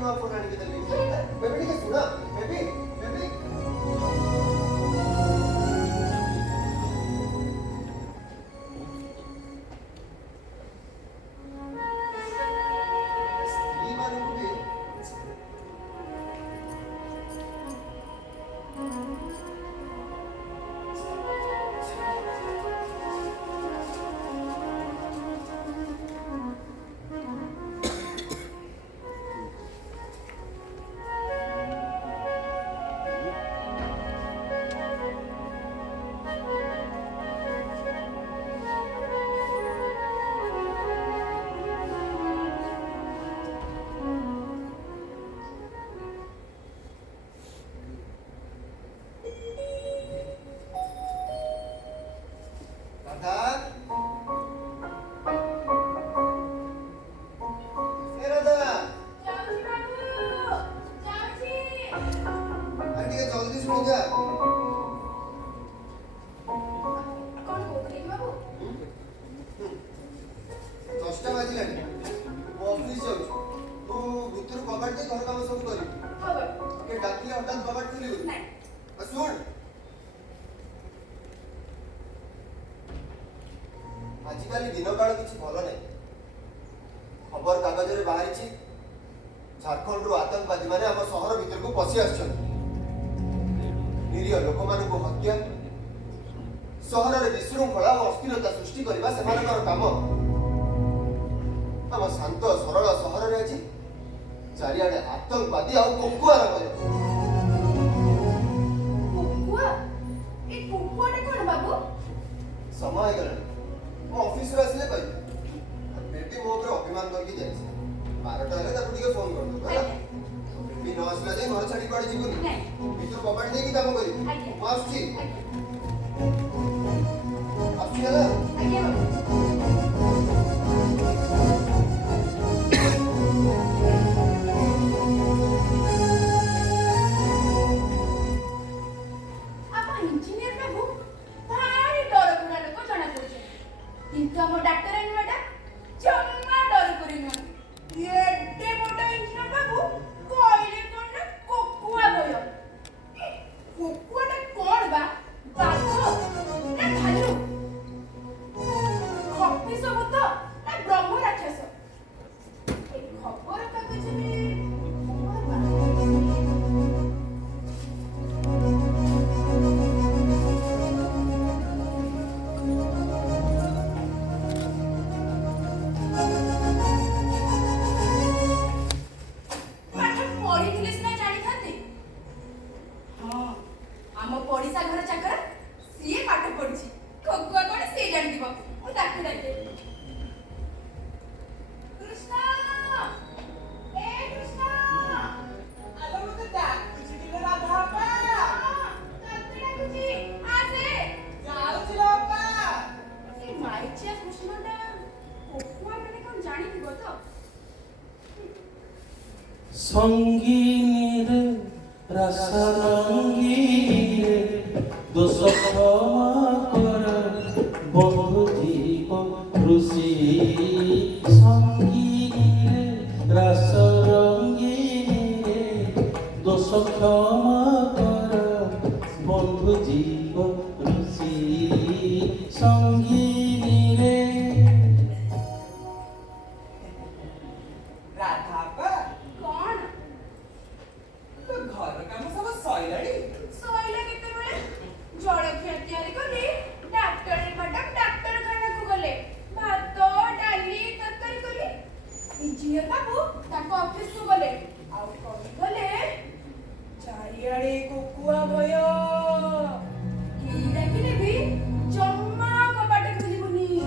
नुआ फोन आनी के देली बेबी के सुना बेबी बेबी आजिकल दिन काल किसी भल ना खबर कागज में बाहरी झारखंड रु आतंकवादी माने आम सहर भीतर को पशि आरिय लोक मान हत्या सहर में विशृंखला और अस्थिरता सृष्टि करने से कम आम शांत सरल सहर में आज चारिआडे आतंकवादी आकुआर समय गला ऑफिस रे आसले कहि बेबी मो ऊपर अभिमान करके जाइछ 12टा हेले ताकू टिके फोन कर दो होला बेबी न आसला जे घर छाडी पड़े जीवनी भीतर कबाड़ दे की काम करी मो आछी होला आज्ञा संगीनी रे रसरंगी रे दोष क्षमा कर बंधु जीव ऋषि संगीनी रे रसरंगी रे दोष क्षमा कर बंधु जीव ऋषि संगीनी रे चारिआडे कुकुआ भय कि डाकिले भी जम्मा कबाट खुलिबुनी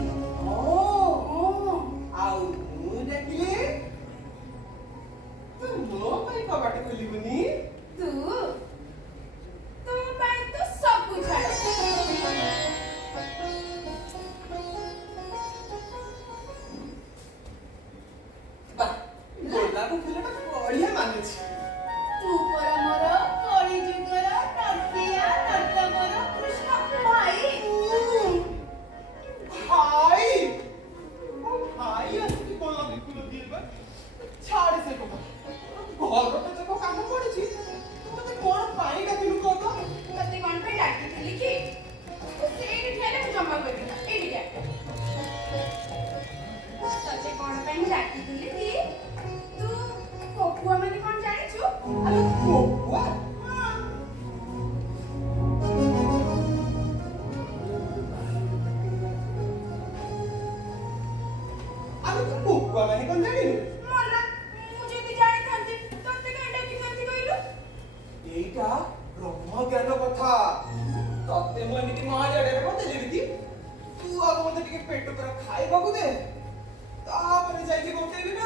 ଆମେ ତ କୁକୁଆ ମାନେ କଣ ଜାଣିନୁ? ମଲା ମୁଁ ଯଦି ଜାଣିଥାନ୍ତି ତତେ କାଇଁ ଡାକିଥାନ୍ତି କହିଲୁ? ଏଇଟା ବ୍ରହ୍ମ ଜ୍ଞାନ କଥା। ତତେ ମୁଁ ଏମିତି ମହାଜାଡରେ ବତେଇଦେବି କି? ତୁ ଆଗ ମତେ ଟିକେ ପେଟ ପୁରା ଖାଇବାକୁ ଦେ, ତାପରେ ଯାଇକି ବତେଇବି ନା।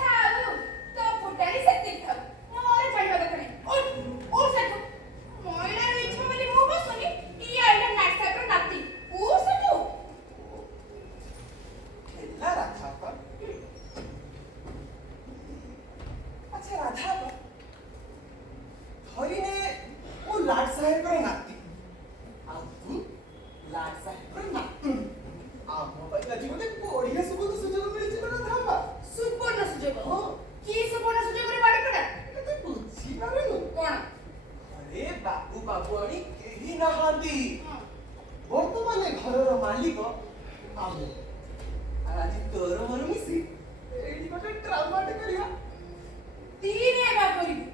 ଥାଉ ତୋ ଫୁଟାଣି ସେତିକି ଥାଉ ମୋର ଜାଣିବା କଥା ନାହିଁ। ଉଠ ସେଠୁ ମଇଳାର ଇଚ୍ଛା ବୋଲି ମୁଁ ବସୁନି ଇଏ ଆଇଲା ନାଟ ସାହେବର ନାତି ଉଠ ସେଠୁ। ହେଲା ରାଧା ଆପା। ଆଚ୍ଛା ରାଧା ଆପା, ଧରିନେ ମୁଁ ଲାଟ ସାହେବର ନାତି ଆଉ ତୁ ଲାଟ ସାହେବର ନାତୁଣୀ। ଆମ ପାଇଁ ଆଜି ଗୋଟେ ବଢିଆ ସୁଯୋଗ ମିଳିଛି ନା ରାଧା ଆପା। ସୁବର୍ଣ୍ଣ ସୁଯୋଗ ହୋ କି ସୁବର୍ଣ୍ଣ ସୁଯୋଗରେ ବାଡ଼ି ପଡ଼ା? ଏଟା ତୁ ବୁଝିପାରୁନୁ? କଣ? ଘରେ ବାବୁ ବାବୁଆଣୀ କେହି ନାହାନ୍ତି। ହଁ। ବର୍ତ୍ତମାନ ଏ ଘରର ମାଲିକ ଆମେ। ଆଉ ଆଜି ତୋର ମୋର ମିଶି ଏଇଠି ଗୋଟେ ଡ୍ରାମାଟେ କରିବା। ଧୀରେ ବା କରିବୁ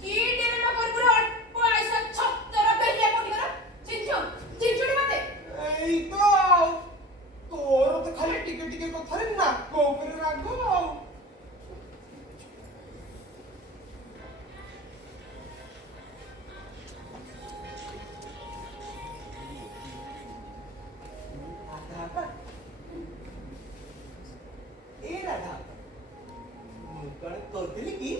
କି ଡେରେବା କରିବୁ ରେ ଅଳ୍ପ ଆଇସ ଛତର ବେଲିଆ କୋଟିକର ଚିଞ୍ଚୁଡ଼ି ମତେ। ଏଇ ତ ଆଉ ତୋର ତ ଖାଲି ଟିକେ ଟିକେ କଥାରେ ନାକ ଉପରେ ରାଗ ଆଉ। ରାଧା ଆପା, ଏ ରାଧା ଆପା, ମୁଁ କଣ କହୁଥିଲି କି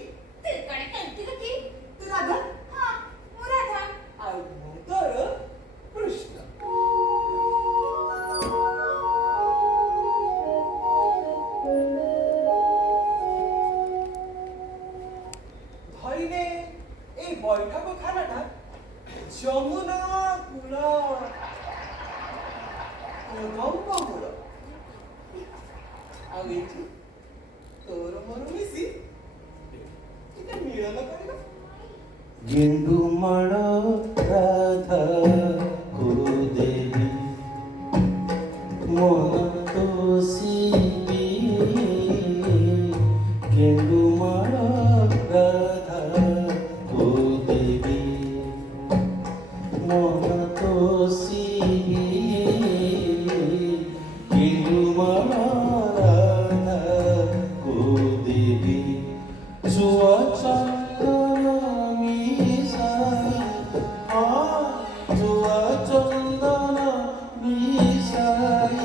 ତୁ କଣ କେମିତି କି? ତୁ ରାଧା ହଁ ମୁଁ ରାଧା। ଆଉ ମୁଁ ତୋର କୃଷ୍ଣ। ଧରିନେ এই বৈঠকখানাটা যমুনা কূল কদম্ব কূল ଆଉ ଏଇଠି ତୋର ମୋର ମିଶି ଟିକେ ମିଳନ କରିବା। গেন্ডুমাಳ রাধা দেবী মন তোষিবি গেন্ডুমাಳ রাধা দেবী মন তোষিবি গেন্ডুমাಳ রাধা দেবী জুয়া চন্দন মিশাই জুয়া চন্দন মিশাই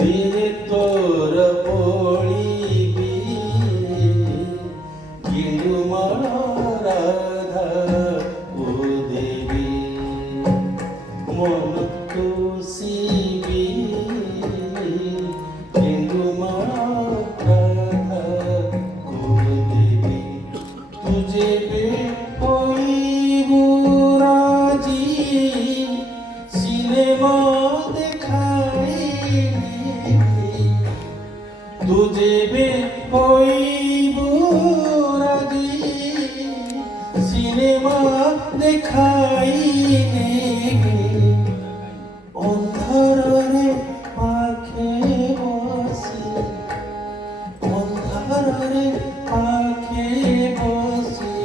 ধীরে তোর বলিবি গেন্ডুমাळ রাধা ও দেবী মন তোষিবি গেন্ডুমাळ রাধা ও দেবী তুঝে বে হইবু রাজি সিনেমা দেখাইবি তুঝে বে হইবু রাজি সিনেমা দেখাইবি অন্ধারে পাখে বসি অন্ধারে পাখে বসি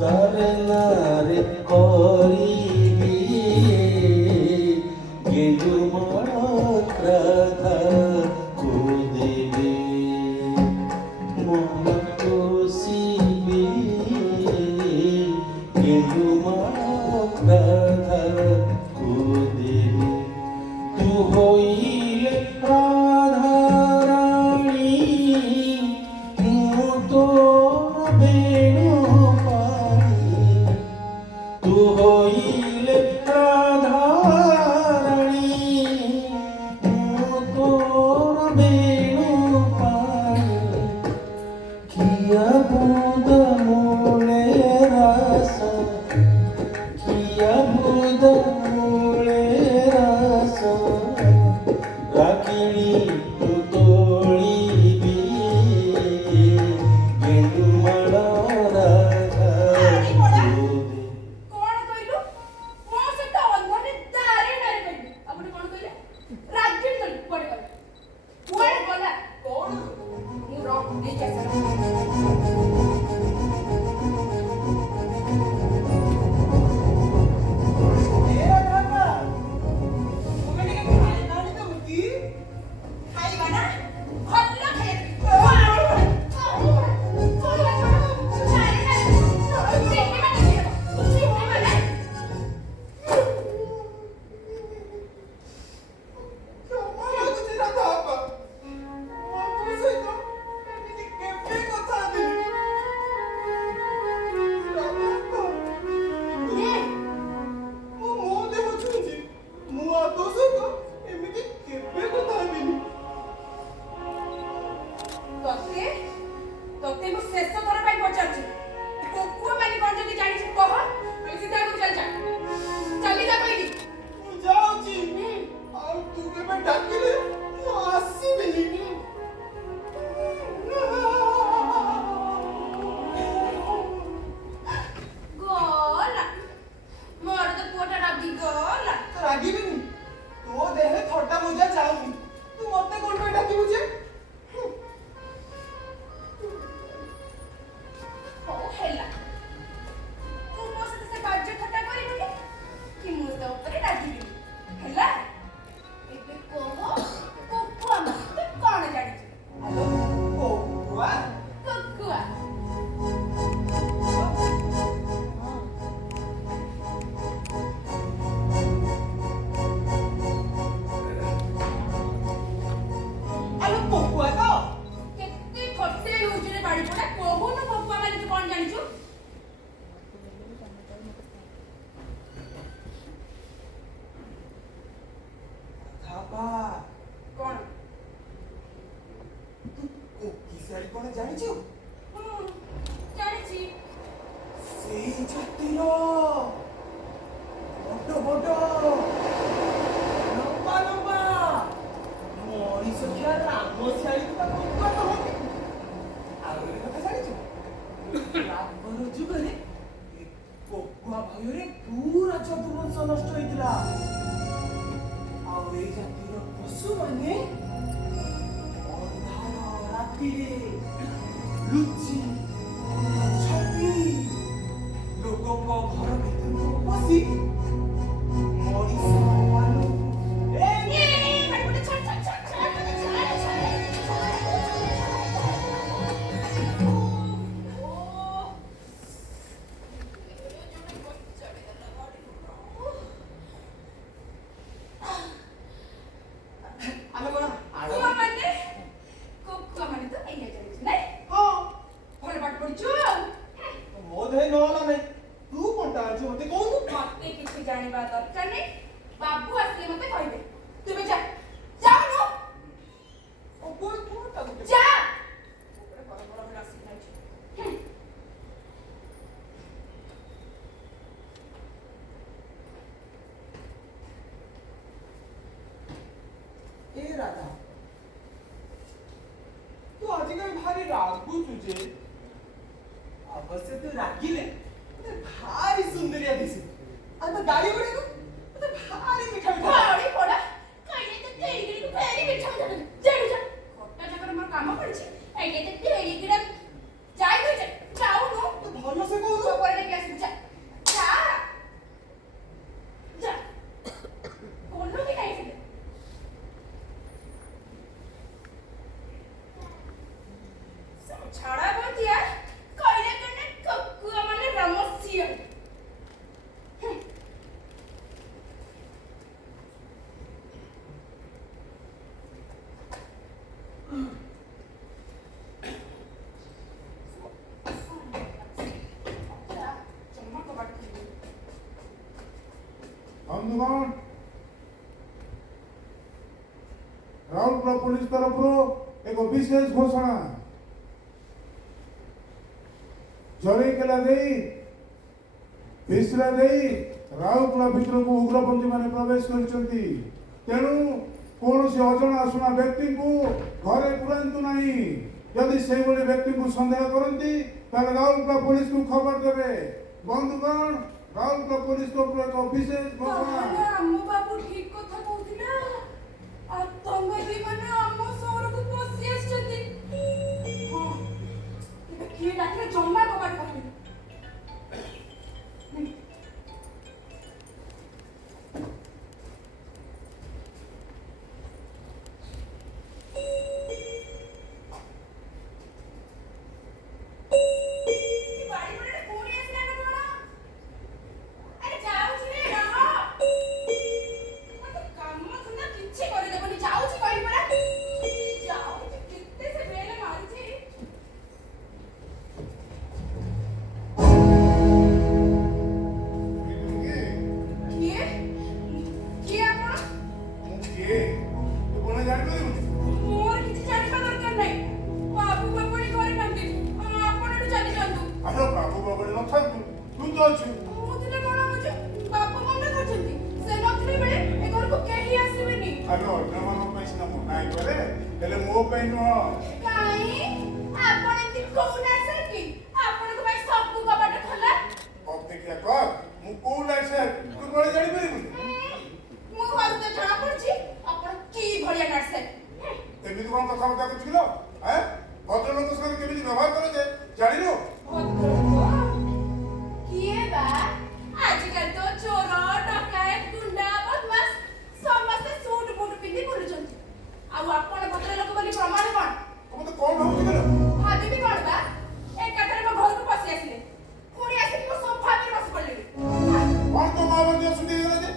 দারে নারে করিবি গেন্ডুমাळ রাধা দেবী ତୋ ସହିତ ଏମିତି କେବେ କଥା ହେବିନି। ତତେ ତତେ ମୁଁ ଶେଷ ଥର ପାଇଁ ପଚାରୁଛି କୁକୁଆ ମାନେ କଣ ଯଦି ଜାଣିଛୁ କହ ନହେଲେ ସିଧା ଆଗକୁ ଚାଲି ଯା ଚାଲି ଯା କହିଲି। ମୁଁ ଯାଉଛି ଆଉ ତୁ କେବେ ଡାକିଲେ ମୁଁ ଆସିବିନି। ଗଲା ମୋର ତ ପୁଅଟା ରାଗି ଗଲା। ରାଗିବିନି ତୋ ଦେହରେ ଥଟା ମଜା ଯାଉନି ତୁ ମତେ କଣ ପାଇଁ ଡାକିବୁ ଯେ? ହଉ ହେଲା ତୁ ମୋ ସହିତ ସେ ବାଜ୍ୟ ଥଟ୍ଟା କରିବୁନି କି ମୁଁ ତୋ ଉପରେ ରାଗିବିନି ହେଲା। ଏବେ କହ କୁକୁଆ ମାନେ ତୁ କଣ ଜାଣିଛୁ? ଆଲୋ କୁକୁଆ କୁକୁଆ ଆଲୋ କୁକୁଆ ତ କେତେ ଖଟେ ହଉଛି ରେ ବାଡ଼ି ପଡ଼ା କହୁନୁ କୁକୁଆ ମାନେ ତୁ କଣ ଜାଣିଛୁ? ଥାପା କଣ? ତୁ କୋକିଶାରୀ କଣ ଜାଣିଛୁ? ଜାଣିଛି। ସେଇ ଜାତିର ବଡ ବଡ ଲମ୍ବା ଲମ୍ବା ମଣିଷ ଖିଆ ରାମ ଶାଳୀକୁ ତା କୁକୁଆ କହନ୍ତି। ଆଉ ଗୋଟେ କଥା ଜାଣିଛୁ? ରାବଣ ଯୁଗରେ ଏ କୁକୁଆ ଭୟରେ ପୁରା ଯଦୁବଂଶ ନଷ୍ଟ ହେଇଥିଲା। ଆଉ ଏଇ ଜାତିର ପଶୁମାନେ ଅନ୍ଧାର ରାତିରେ ଲୁଚି ଛପି ଲୋକଙ୍କ ଘର ଭିତରକୁ ପଶି ମଣିଷ ମାନଙ୍କୁ ବାଡ଼ି ପଡ଼ା ଛାଡ଼ ଛାଡ଼ ଛାଡ଼ ଆମେ କଣ ଆଡ଼ କୁକୁଆ ମାନେ ତ ଏଇଆ ଜାଣିଛୁ ନାଇଁ? ହଁ ଭଲ ପାଠ ପଢିଛୁ ଆଉ ମୋ ଦେହ ନହେଲା ନାଇଁ ତୁ କଣଟା ଆଣିଛୁ ମତେ କହୁନୁ? ମତେ କିଛି ଜାଣିବା ଦରକାର ନାହିଁ। ବାବୁ ଆସିଲେ ମତେ କହିବେ। ତୁ ଏବେ ଯା ଯାଉନୁ କଣଟା ଗୋଟେ ଯା ଉପରେ ବଡ଼ ବଡ଼ ହେଲା ଆସିକି ରହିଛୁ। ଏ ରାଧା ତୁ ଆଜିକାଲି ଭାରି ରାଗୁଛୁ ଯେ। ଅବଶ୍ୟ ତୁ ରାଗିଲେ ମତେ ଭାରି ସୁନ୍ଦରିଆ ଦିଶୁ ଆଉ ତୋ ଗାଳି ଗୁଡାକ ମତେ ଭାରି ମିଠା ମିଠା ଲାଗେ। ବାଡ଼ି ପଡ଼ା କହିଲେ ତ ତେଡ଼ିକିରି ଫେରି ମିଠା ମିଠା କରି ଜାଣୁ ଯା ଖଟା ଜାଗାରେ ମୋର କାମ ପଡ଼ିଛି ଏଇଟା ତ ତେଡ଼ିକିରି ଯାଇ ଦଉଛେ ଯାଉନୁ ତୁ ଭଲସେ କହୁନୁ। ଉପରେ ନେଇକି ଆସିବୁ ଯା ଯା ଯା କଲୁ କି ନାହିଁ ସେଠି? ଛାଡ଼ା ବନ୍ତିଆ କହିଲେ କନେ କୁକୁଆ ମାନେ ରମସିଆ। ଜମା କବାଟ ଖୋଲିନି। ବନ୍ଧୁଗଣ ରାଉରକେଲା ପୁଲିସ ତରଫରୁ ଏକ ବିଶେଷ ଘୋଷଣା। ଜରିକେଲା ଦେଇ ଭିସରା ଦେଇ ରାଉରକେଲା ଭିତରକୁ ଉଗ୍ରପନ୍ଥୀ ମାନେ ପ୍ରବେଶ କରିଛନ୍ତି। ତେଣୁ କୌଣସି ଅଜଣା ଅଶୁଣା ବ୍ୟକ୍ତିଙ୍କୁ ଘରେ ପୁରାନ୍ତୁ ନାହିଁ। ଯଦି ସେଇଭଳି ବ୍ୟକ୍ତିଙ୍କୁ ସନ୍ଦେହ କରନ୍ତି ତାହେଲେ ରାଉରକେଲା ପୁଲିସକୁ ଖବର ଦେବେ। ବନ୍ଧୁଗଣ ରାଉରକେଲା ପୁଲିସ ତରଫରୁ ଏକ ବିଶେଷ ଘୋଷଣା। ତାହେଲେ ଆମ ବାବୁ ଠିକ କଥା କହୁଥିଲା। ଆତଙ୍କବାଦୀ ମାନେ ଆମ ସହରକୁ ପଶି ଆସିଛନ୍ତି। ହଁ ଏବେ କିଏ ଡାକିଲେ ଜମା କବାଟ ଖୋଲିନି। ବାଡ଼ି ପଡ଼ାରେ ପୁଣି ଆସିଲା ନା କଣ? ଆରେ ଯାଉଛି ରେ ରହ। ଜାଣିପାରିବୁନି? ମୋର କିଛି ଜାଣିବା ଦରକାର ନାହିଁ। ବାବୁ ବାବୁଣି ଘରେ ନାହାନ୍ତି। ଆପଣ ଏଠୁ ଚାଲି ଯାଆନ୍ତୁ। ଆଲୋ ବାବୁ ବାବୁଳି ନଥାନ୍ତୁ, ତୁ ତ ଅଛୁ। ମୁଁ ଥିଲେ କଣ ହଉଛି? ବାବୁ ମନା କରିଛନ୍ତି। ସେ ନଥିଲେ ବେଳେ ଏ ଘରକୁ କେହି ଆସିବେନି। ଆଲୋ ଅନ୍ୟମାନଙ୍କ ପାଇଁ ସିନା ମନା ହେଇପାରେ, ହେଲେ ମୋ ପାଇଁ ନୁହଁ। କାଇଁ? ଆପଣ ଏମିତି କହୁନାହାନ୍ତି କି? ଆପଣଙ୍କ ପାଇଁ ସବୁ କବାଟ ଖୋଲା। ଅପେକ୍ଷା କର, ମୁଁ କୋଉ ଲାଇସେ ତୁ କଣ ଜାଣିପାରିବୁନି? ମୁଁ ଘରୁ ତ ଜଣା ପଡୁଛି ଆପଣ କି ଭଳିଆ ନାର୍ସ। ଏମିତି କଣ କଥାବାର୍ତ୍ତା କରୁଥିଲ? ଭଦ୍ରଲୋକ ସହିତ କେମିତି ବ୍ୟବହାର କରାଯାଏ ଜାଣିନୁ? କିଏ ବା? ଆଜିକାଲି ତ ଚୋର, ଡକାୟତ, ଗୁଣ୍ଡା, ବଦମାସ ସମସ୍ତେ ସୁଟ ବୁଟ ପିନ୍ଧି ବୁଲୁଛନ୍ତି। ଆଉ ଆପଣ ଭଦ୍ରଲୋକ ବୋଲି ପ୍ରମାଣ କଣ? ମତେ କଣ ଭାବୁଛୁ? ଭାବିବି କଣ ବା? ଏକାଥରେ ମୋ ଘରକୁ ପଶି ଆସିଲେ। ପୁଣି ଆସିକି ମୋ ସୋଫା ଉପରେ ବସି ପଡ଼ିଲେଣି। କଣ ତୋ ମା ବାପା ଅସୁବିଧା ହେଇଗଲା ଯେ?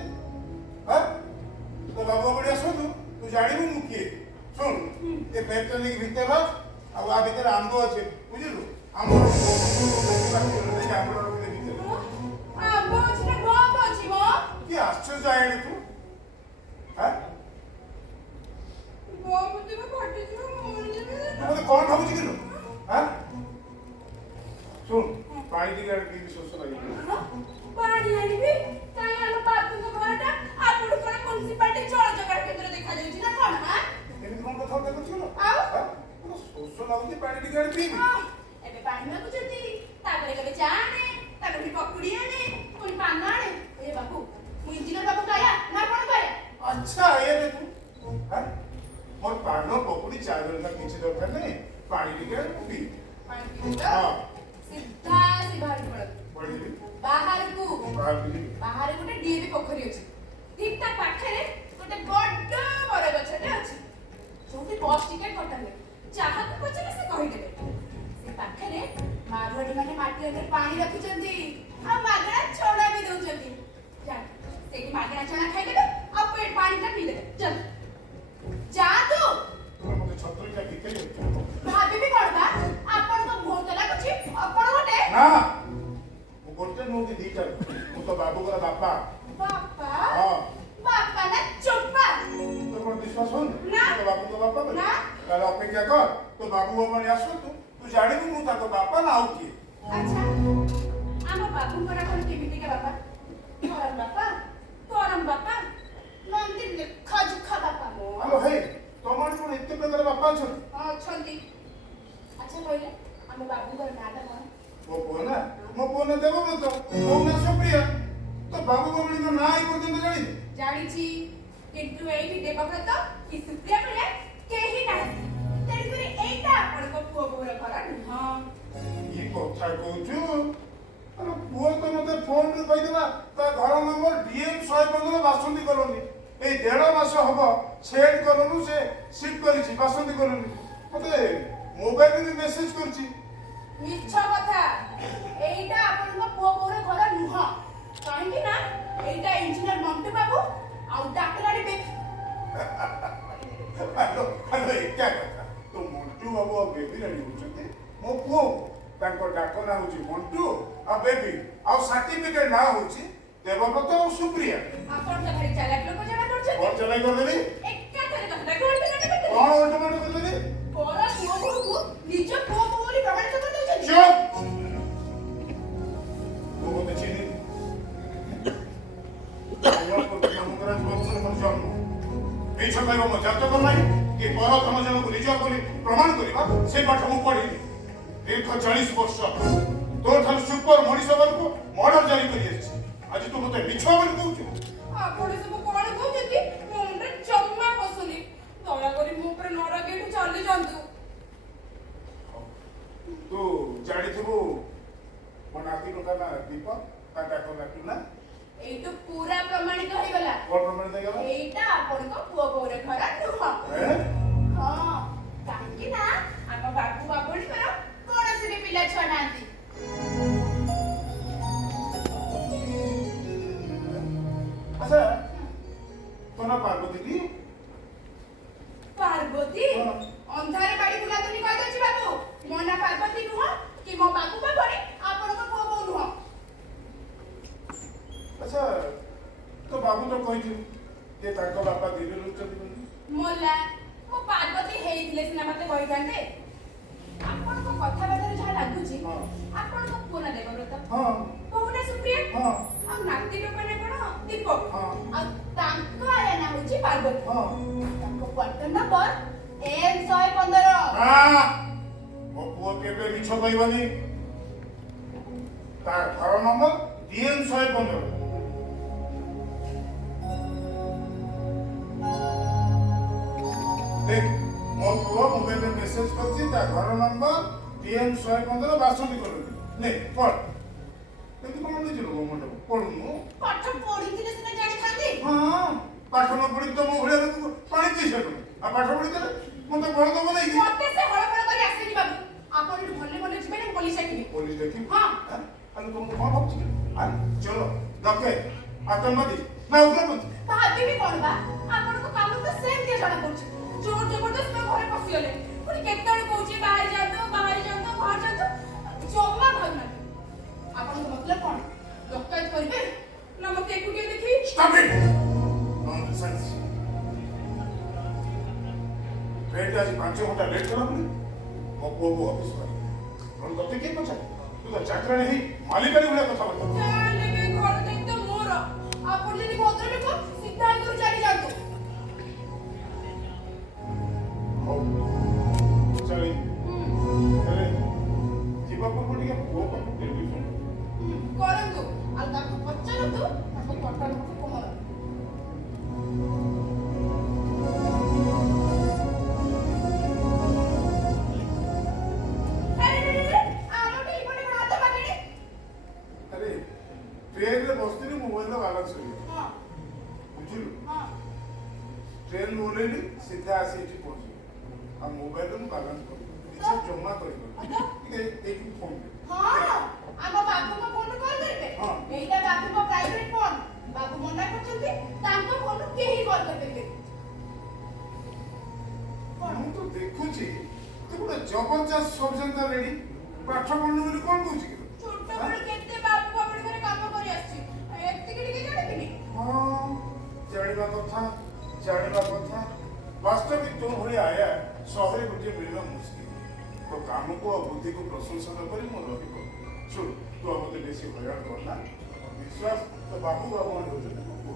ତୋ ବାବୁ ବାବୁଳି ଆସନ୍ତୁ, ତୁ ଜାଣିବୁ ମୁଁ କିଏ। ଶୁଣ, ଏ ବ୍ୟାଗଟା ନେଇକି ଭିତରେ ରଖ, ଆଉ ଆ ଭିତରେ ଆମ୍ବ ଅଛି, ବୁଝିଲୁ? ଆମ୍ବ ଆମ୍ବ ରଖିଲେ ଭିତରେ। ଆମ୍ବ ଅଛି ନା ବମ୍ବ ଅଛି ମ? କି ଆଶ୍ଚର୍ଯ୍ୟ ଆଇଣି ତୁ? ବମ୍ବ ଥିବ ଫାଟିଯିବ ମରିଯିବି। ତୁ ମତେ କଣ ଭାବୁଛୁ କିଲୋ? ଶୁଣ, ପାଣି ଟିକେ ଆଣି ପିଇବି, ଶୋଷ ଲାଗିବ। ପାଣି ଆଣିବି? କାଇଁ ଆମ ବାବୁଙ୍କ ଘରଟା ଆପଣଙ୍କୁ କଣ ମ୍ୟୁନିସିପାଲିଟି ଜଳ ଯୋଗାଣ କେନ୍ଦ୍ର ଦେଖାଯାଉଛି ନା କଣ? ଏମିତି କଣ କଥାବାର୍ତ୍ତା କରୁଛୁ କିଲୋ? ଆଉ? ଶୋଷ ଲାଗୁଛି, ପାଣି ଟିକେ ଆଣି ପିଇବି। ଏବେ ପାଣି ମାଗୁଛନ୍ତି, ତାପରେ କେବେ ଚା ଆଣେ, ତାପରେ ପୁଣି ପକୁଡି ଆଣେ, ପୁଣି ପାନ ଆଣେ। ଏ ବାବୁ, ମୁଁ ଇଞ୍ଜିନିୟର ବାବୁ କାୟା ନା ଆପଣ କାୟା? ଆଚ୍ଛା ଏରେ ତୁ ମୋର ପାନ ପକୁଡ଼ି ଚା ଜଳଖିଆ କିଛି ଦରକାର ନାହିଁ, ପାଣି ଟିକେ ଆଣି ପିଇବି। ପାଣି ପିଇବି ତ? ହଁ। ସିଧା ସେ ବାହାରକୁ ପଳେଇବ। ପଢିବି ବାହାରକୁ। ଭାବିଲି ବାହାରେ ଗୋଟେ ଡିଏବି ପୋଖରୀ ଅଛି। ଠିକ ତା ପାଖରେ ଗୋଟେ ବଡ ବର ଗଛଟେ ଅଛି, ଯୋଉଠି ବସ୍ ଟିକେଟ କଟା ହୁଏ। ଯାହାକୁ ପଚାରିଲେ ସେ କହିଦେବେ। ସେ ପାଖରେ ମାରୁଆଡି ମାନେ ମାଟି ଆଗରେ ପାଣି ରଖିଛନ୍ତି, ଆଉ ମାଗଣା ଛଣା ବି ଦଉଛନ୍ତି। ଚାଲ, ସେଇଠି ମାଗଣା ଛଣା ଖାଇଦେବେ, ଆଉ ପାଣିଟା ପିଇଦେବେ। ଚାଲ ଯାଆନ୍ତୁ। ମତେ ଛତୁରିଟା ଭିତରେ ଭାବିବି କଣ ବା? ଆପଣଙ୍କ ମୁହଁ ତ ଲାଗୁଛି ଆପଣ ଗୋଟେ ନା, ମୁଁ ଗୋଟେ ନୁହଁ କି ଦିଟା, ମୁଁ ତ ବାବୁଙ୍କର ବାପା। ବାପା। ହଁ। ବାପା ନା ଚୋପା? ତୋର କଣ ବିଶ୍ୱାସ ହଉନି? ନା। ତୋ ବାବୁଙ୍କ ବାପା ବୋଲି? ନା। ତାହେଲେ ଅପେକ୍ଷା କର, ତୋ ବାବୁ ବାବାଣି ଆସନ୍ତୁ, ତୁ ଜାଣିବୁ ମୁଁ ତାଙ୍କ ବାପା ନା ଆଉ କିଏ। ଆଚ୍ଛା, ଆମ ବାବୁଙ୍କର କଣ କେମିତିକା ବାପା? ଗରମ ବାପା, ଗରମ ବାପା, ନା ଏମିତି ଲେଖା ଜୁଖା ବାପା? ଆଲୋ ହେ, ତମର କଣ ଏତେ ପ୍ରକାର ବାପା ଅଛନ୍ତି? ହଁ ଅଛନ୍ତି। ଆଚ୍ଛା କହିଲେ, ଆମ ବାବୁଙ୍କର ନାଁଟା କଣ? ମୋ ପୁଅ ନା ଦେବବ୍ରତ, ମୋ ନା ସୁପ୍ରିୟା। ତ ବାବୁ ବାବୁଙ୍କ ନାଁ ଏଇ ପର୍ଯ୍ୟନ୍ତ ଜାଣିନି? ଜାଣିଛି, କିନ୍ତୁ ଏଇଠି ଦେବବ୍ରତ କି ସୁପ୍ରିୟା ଭଳିଆ କେହି ନାହାନ୍ତି। ତେଣୁକରି ଏଇଟା ଆପଣଙ୍କ ପୁଅ ବୋହୂର ଘର ନୁହଁ। କି କଥା କହୁଛୁ? ଆରେ ପୁଅ ତ ମତେ ଫୋନରେ କହିଦେଲା ତା ଘର ନମ୍ବର DM 115 ବାସନ୍ତୀ କଲୋନୀ। ଏଇ 1.5 ମାସ ହବ ସେଟ୍ କଲୋନୀରୁ ସେ ସିଫ୍ଟ କରିଛି ବାସନ୍ତୀ କଲୋନୀ। ମତେ ମୋବାଇଲରେ ବି ମେସେଜ କରିଛି। ମିଛ କଥା। ଏଇଟା ଆପଣଙ୍କ ପୁଅ ବୋହୂର ଘର ନୁହଁ। କାହିଁକି ନା ଏଇଟା ଇଞ୍ଜିନିୟର ମଣ୍ଟୁ ବାବୁ ଆଉ ଡାକ୍ତରାଣୀ ବେବି। ଆଲୋ ଏକା କଥା। ତ ମଣ୍ଟୁ ବାବୁ ଆଉ ବେବି ରାଣୀ ହଉଛନ୍ତି ମୋ ପୁଅ। ତାଙ୍କ ଡାକ ନାଁ ହଉଛି ମଣ୍ଟୁ ଆଉ ବେବି, ଆଉ ସାର୍ଟିଫିକେଟ ନାଁ ହଉଛି ଦେବବ୍ରତ ଆଉ ସୁପ୍ରିୟା। ଆପଣ ତ ଭାରି ଚାଲାକ ଲୋକ ଜଣା ପଡୁଛନ୍ତି। କଣ ଚଲାଇ କରିଦେଲି? ଏକାଥରେ କଥାଟା କହିଲେ ନା କେମିତି? କଣ ଓଲଟମାଟ କରିଦେଲି? ପର ପୁଅ ବୋହୂକୁ ନିଜ ପୁଅ ବୋହୂ ବୋଲି ପ୍ରମାଣିତ କରିଦଉଛନ୍ତି। ଚୁପ୍! ତୁ ମତେ ଚିହ୍ନି ଜନ୍ମ ମିଛ କହିବ ମୋ ଜାତକ ନାହିଁ କି ପର ଧନ ଜଣକୁ ନିଜ ବୋଲି ପ୍ରମାଣ କରିବା ସେ ପାଠ ମୁଁ ପଢିନି। ଦୀର୍ଘ 40 ବର୍ଷ ତୋଠାରୁ ସୁପର ମଣିଷ ମାନଙ୍କୁ ମର୍ଡର ଜାରି କରି ଆସିଛି। ଆଜି ତୁ ମତେ ମିଛ ବୋଲି କହୁଛୁ? ଆପଣ ସବୁ କଣ କହୁଛନ୍ତି? ମୋ ମୁଣ୍ଡରେ ଜମା ପଶୁନି। ଦୟାକରି ମୋ ଉପରେ ନ ରାଗି ଏଠୁ ଚାଲି ଯାଆନ୍ତୁ। ତୁ ଜାଣିଥିବୁ ମୋ ନାତିର ନା ଦୀପ, ତା ଡାକ ନା ଟୁନା। ଏଇଠୁ ପୁରା ପ୍ରମାଣିତ ହେଇଗଲା। କଣ ପ୍ରମାଣିତ ହେଇଗଲା? ଏଇଟା ଆପଣଙ୍କ ପୁଅ ବୋହୂର ଘର ନୁହଁ। ହଁ, କାହିଁକି ନା ଆମ ବାବୁ ବାବୁଣୀଙ୍କର କୌଣସି ବି ପିଲା ଛୁଆ ନାହାନ୍ତି। ଆଚ୍ଛା, ତୋ ନା ପାର୍ବତୀ କି? ପାର୍ବତୀ? ଅନ୍ଧାରେ ବାଡ଼ି ବୁଲାନ୍ତୁନି କହିଦେଉଛି ବାବୁ। ମୋ ନା ପାର୍ବତୀ ନୁହଁ କି ମୋ ବାବୁ ବାବୁଣୀ ଆପଣଙ୍କ ପୁଅ ବୋହୂ ନୁହଁ। ଆଚ୍ଛା, ତୋ ବାବୁ ତ କହିଛୁ ଯେ ତାଙ୍କ ବାପା ଦିଲ୍ଲୀ ରହୁଛନ୍ତି ବୋଲି। ମୋଲା ମୁଁ ପାର୍ବତୀ ହେଇଥିଲେ ସିନା ମତେ କହିଥାନ୍ତେ। ଆପଣଙ୍କ କଥାବାର୍ତ୍ତାରେ ଯାହା ଲାଗୁଛି ହଁ। ଆପଣଙ୍କ ପୁଅ ନା ଦେବବ୍ରତ, ହଁ ବୋହୂ ନା ସୁପ୍ରିୟା, ହଁ ଆଉ ନାତି ଟୋକା ନା କଣ ଦୀପକ, ହଁ। ଆଉ ତାଙ୍କ ଆୟା ନା ହଉଛି ପାର୍ବତୀ। ହଁ ତାଙ୍କ କ୍ୱାର୍ଟର ନମ୍ବର M115। ମୋ ପୁଅ କେବେ ମିଛ କହିବନି। ତା ଘର ନମ୍ବର DM 115। ଦେଖ ମୋ ପୁଅ ମୋବାଇଲରେ ମେସେଜ କରିଛି, ତା ଘର ନମ୍ବର DM 115 ବାସନ୍ତୀ କଲୋନୀ। ନେ ପଢ। ଏମିତି କଣ ବୁଝିଲୁ ମଣ୍ଡପ ପଢୁନୁ? ପାଠ ପଢିଥିଲେ ସିନା ଜାଣିଥାନ୍ତି। ହଁ ପାଠ ନ ପଢି ତ ମୋ ଭଳିଆ ଲୋକକୁ ପାଣି ପିଇ ସାରିଲୁ। ଆଉ ପାଠ ପଢିଥିଲେ ମତେ ବଳ ଦବ ନାଇଁ କି? ମତେ ସେ ହଳଫଳ କରି ଆସେନି ବାବୁ। ଆପଣ ଏଠୁ ଭଲେ ଭଲେ ଯିବେ ନା ପୋଲିସ ଡାକିବେ। ପୋଲିସ ଦେଖିବି? ହଁ। ଆରେ ତୁମକୁ କଣ ଭାବୁଛି? ଆରେ ଚଲୋ ଡକେ ଆତଙ୍କବାଦୀ ନା ଉଗ୍ରପନ୍ଥୀ? ଭାବିବି କଣ ବା? ଆପଣଙ୍କ କାମ ତ ସେମିତି ଜଣା ପଡୁଛି। ଜୋର ଜବରଦସ୍ତ ଘରେ ପଶିଗଲେ। ପୁଣି କେତେବେଳେ କହୁଛି ବାହାରି ଯାଆନ୍ତୁ, ବାହାରି ଯାଆନ୍ତୁ, ବାହାରି ଯାଆନ୍ତୁ। ଜମା ଭାବୁନାହାନ୍ତି। ଆପଣଙ୍କ ମତଲବ କଣ? ଡକାୟତ କରିବେ ନା ମତେ ଏକୁଟିଆ ଦେଖି? Stop it! Nonsense. ट्रेन आज 5 घंटा लेट करा बोले ମୋ ପୁଅକୁ ଅଫିସ ପାଇ ନହେଲେ ତତେ କିଏ ପଚାରେ? ତୁ ତ ଚାକରାଣୀ ହେଇ ମାଲିକାଣୀ ଭଳିଆ କଥା ବାର୍ତ୍ତା। ଚାଲେ ବେ ଘର ଦାୟିତ୍ୱ ମୋର। ଆପଣ ଯଦି ଭଦ୍ରଲୋକ ସିଧା ଘରୁ ଚାଲି ଯାଆନ୍ତୁ। ହଉ ଚାଲି ହେଲେ ଯିବା ପୂର୍ବରୁ ଟିକେ ପୁଅ ପାଖକୁ ଟେଲିଫୋନ କରନ୍ତୁ ଆଉ ତାକୁ ପଚାରନ୍ତୁ ତାଙ୍କ କ୍ୱାର୍ଟରକୁ କଣ। ଆରେ ଟ୍ରେନରେ ବସିଥିଲି ମୋବାଇଲର ବାଲାନ୍ସ ସରିଗଲା ବୁଝିଲୁ? ଟ୍ରେନ ଓହ୍ଲେଇଲି ସିଧା ଆସି ଏଠି ପହଞ୍ଚିଲି ଆଉ ମୋବାଇଲରେ ମୁଁ ବାଲାନ୍ସ କରିବି କିଛି ଜମା କରିପାରିବି ଟିକେ ଏଇଠି ଫୋନ କର। ଆମ ବାବୁଙ୍କ ଫୋନରୁ କଲ୍ କରିବେ। ହଁ। ଏଇଟା ବାବୁଙ୍କ ପ୍ରାଇଭେଟ ଫୋନ। ବାବୁ ମନା କରୁଛନ୍ତି ତାଙ୍କ ଫୋନରୁ କେହି କଲ୍ କରିପାରିବେ। ମୁଁ ତ ଦେଖୁଛି ତୁ ଗୋଟେ ଜବରଦସ୍ତ ସବଜେକ୍ଟ ରେଡି ପାଠ ପଢୁନୁ ବୋଲି କଣ କହୁଛି କି? ଛୋଟବେଳୁ କେତେ ବାବୁ ବାବୁଙ୍କ ଘରେ କାମ କରି ଆସିଛି। ଏତିକି ଟିକେ ଜାଣିବିନି। ହଁ ଜାଣିବା କଥା ବାସ୍ତବିକ ତୋ ଭଳି ଆୟା ଶହରେ ଗୋଟିଏ ମିଳିବା ମୁସ୍କିଲ। ତୋ କାମକୁ ଆଉ ବୁଦ୍ଧିକୁ ପ୍ରଶଂସା ନ କରି ମୁଁ ରହିବ। ଶୁଣ ତୁ ଆଉ ମତେ ବେଶୀ ହଇରାଣ କରନା। ବିଶ୍ୱାସ ତ ବାବୁ ମାନେ ହେଉଛନ୍ତି ମୋ ପୁଅ।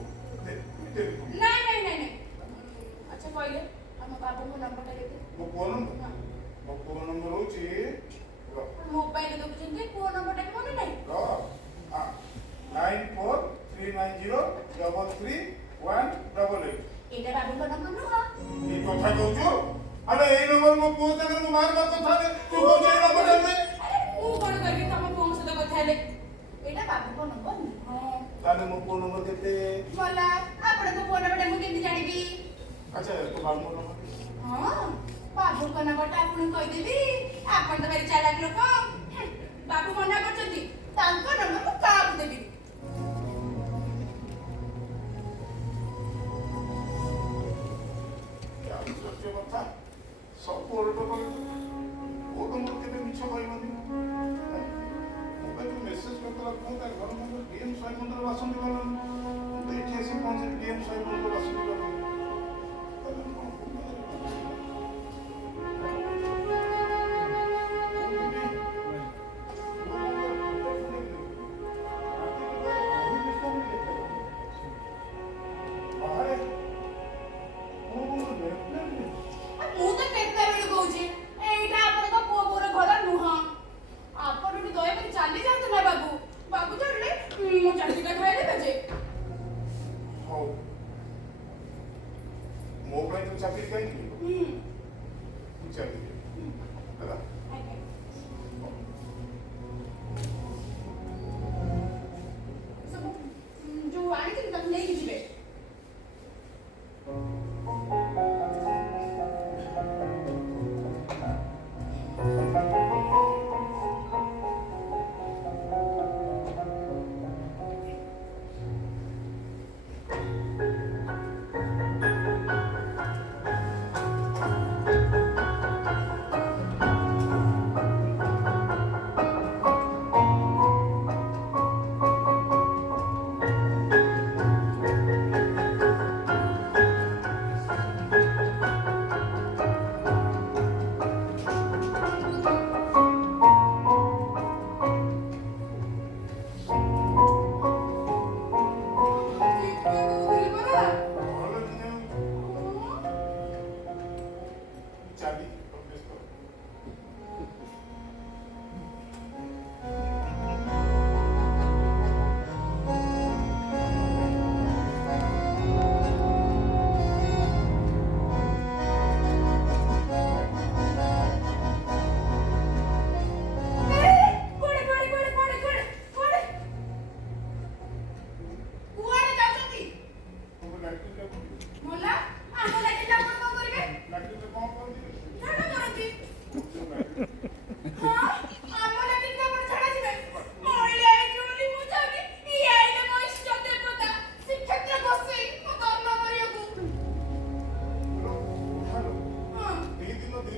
ନାଇଁ। ଆଚ୍ଛା କହିଲେ ଆମ ବାବୁଙ୍କ ନମ୍ବରଟା କେତେ? ମୋ ପୁଅ ନମ୍ବର ହଉଛି ମୋବାଇଲ ଦେଖୁଛନ୍ତି ପୁଅ ନମ୍ବରଟା ବି ମନେ ନାହିଁ। 9439033188। ଏଇଟା ବାବୁଙ୍କ ନମ୍ବର ନୁହଁ। এই কথা কହୁଛୁ? ଆରେ ଏଇ ନମ୍ବର ମୋ ପୁଅ ସାଙ୍ଗରେ ମୁଁ ବାରବାର କଥା ହେଲେ ତୁ କହୁଛୁ ଏଇ ନମ୍ବରଟା ନୁହେଁ? ଆରେ ମୁଁ କଣ କରିବି ତମ ପୁଅଙ୍କ ସହିତ କଥା ହେଲେ? ଏଇଟା ବାବୁଙ୍କ ନମ୍ବର ନୁହଁ। ତାହେଲେ ମୋ ପୁଅ ନମ୍ବର କେତେ? ଗଲା ଆପଣଙ୍କ ପୁଅ ନମ୍ବରଟା ମୁଁ କେମିତି ଜାଣିବି? ଆଚ୍ଛା ତୋ ବାବୁଙ୍କ ନମ୍ବର? ହଁ ବାବୁଙ୍କ ନମ୍ବରଟା ଆପଣଙ୍କୁ କହିଦେବି। ଆପଣ ତ ଭାରି ଚାଲାକ ଲୋକ। ବାବୁ ମନା କରୁଛନ୍ତି ତାଙ୍କ ନମ୍ବର ମୁଁ କାହାକୁ ଦେବି? ଆଶ୍ଚର୍ଯ୍ୟ କଥା ସବୁ ଓଲଟ ପୁଅ ତମର କେବେ ମିଛ କହିବନି। ମୋବାଇଲରେ ମେସେଜ କରିଦେଲା ପୁଅ ତା ଘର ନମ୍ବର DM 115 ବାସନ୍ତୀ କଲୋନୀ। ମୁଁ ତ ଏଠି ଆସି ପହଞ୍ଚିଲି DM 115 ବାସନ୍ତୀ କଲୋନୀ। ମୁଁ ତ କେତେବେଳୁ କହୁଛି ଏଇଟା ଆପଣଙ୍କ ପୁଅ ବୋଉର ଘର ନୁହଁ। ଆପଣ ଏଠି ଦୟାକରି ଚାଲି ଯାଆନ୍ତୁ ନା ବାବୁ। ବାବୁ ଜାଣିଲେ ମୋ ଚାକିରିଟା ଖାଇଦେବେ ଯେ। ହଉ ମୋ ପାଇଁ ତୁ ଚାକିରି କାହିଁକି ତୁ ଚାକିରି ହେଲା ସବୁ ଯୋଉ ଆଣିଥିଲି ତାକୁ ନେଇକି ଯିବେ।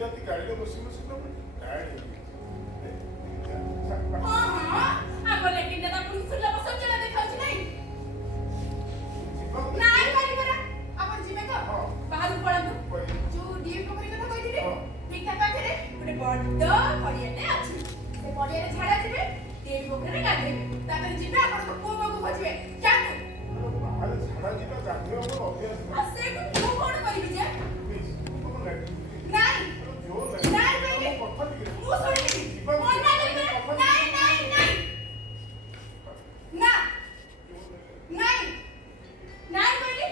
ରାତି ଗାଡ଼ିରେ ବସି ବସି ତ ଟାୟାର୍ଡ ହଁ ହଁ ଆମ ଲେଟିନ୍ଟା ତା ପୁଣି ସୁଲଭ ଶୌଚାଳୟ ଦେଖାଉଛି ନାଇଁ ନାଇଁ କହିଲି ପରା ଆପଣ ଯିବେ ତ ହଁ। ବାହାରକୁ ପଳାନ୍ତୁ କହିଲି। ଯୋଉ ଡିଏ ପୋଖରୀ କଥା କହିଥିଲେ ହଁ। ଠିକ୍ ତା ପାଖରେ ଗୋଟେ ବଡ ପଡ଼ିଆଟେ ଅଛି ସେ ପଡ଼ିଆରେ ଝାଡ଼ା ଯିବେ ଡିଏ ପୋଖରୀରେ ଗାଧେଇବେ ତାପରେ ଯିବେ ଆପଣଙ୍କ ପୁଅ ବୋଉକୁ ଖୋଜିବେ ଯାଆନ୍ତୁ ବାହାରେ ଝାଡ଼ା ଯିବା ଗାଧୋଇବା ମୋର ଅଭ୍ୟାସ ଆଉ ସେଇଠୁ ମୁଁ କଣ କରିବି ଯେ ପ୍ଲିଜ୍ ତମ ଲାଇଟ୍ ନାଇଁ ଜୋର ନାଇଁ କହିଲି କଥା ଟିକେ ମୁଁ ଶୁଣିବି ମନା କରିବେ ନାଇଁ ନାଇଁ ନାଇଁ ନା ନାଇଁ ନାଇଁ କହିଲି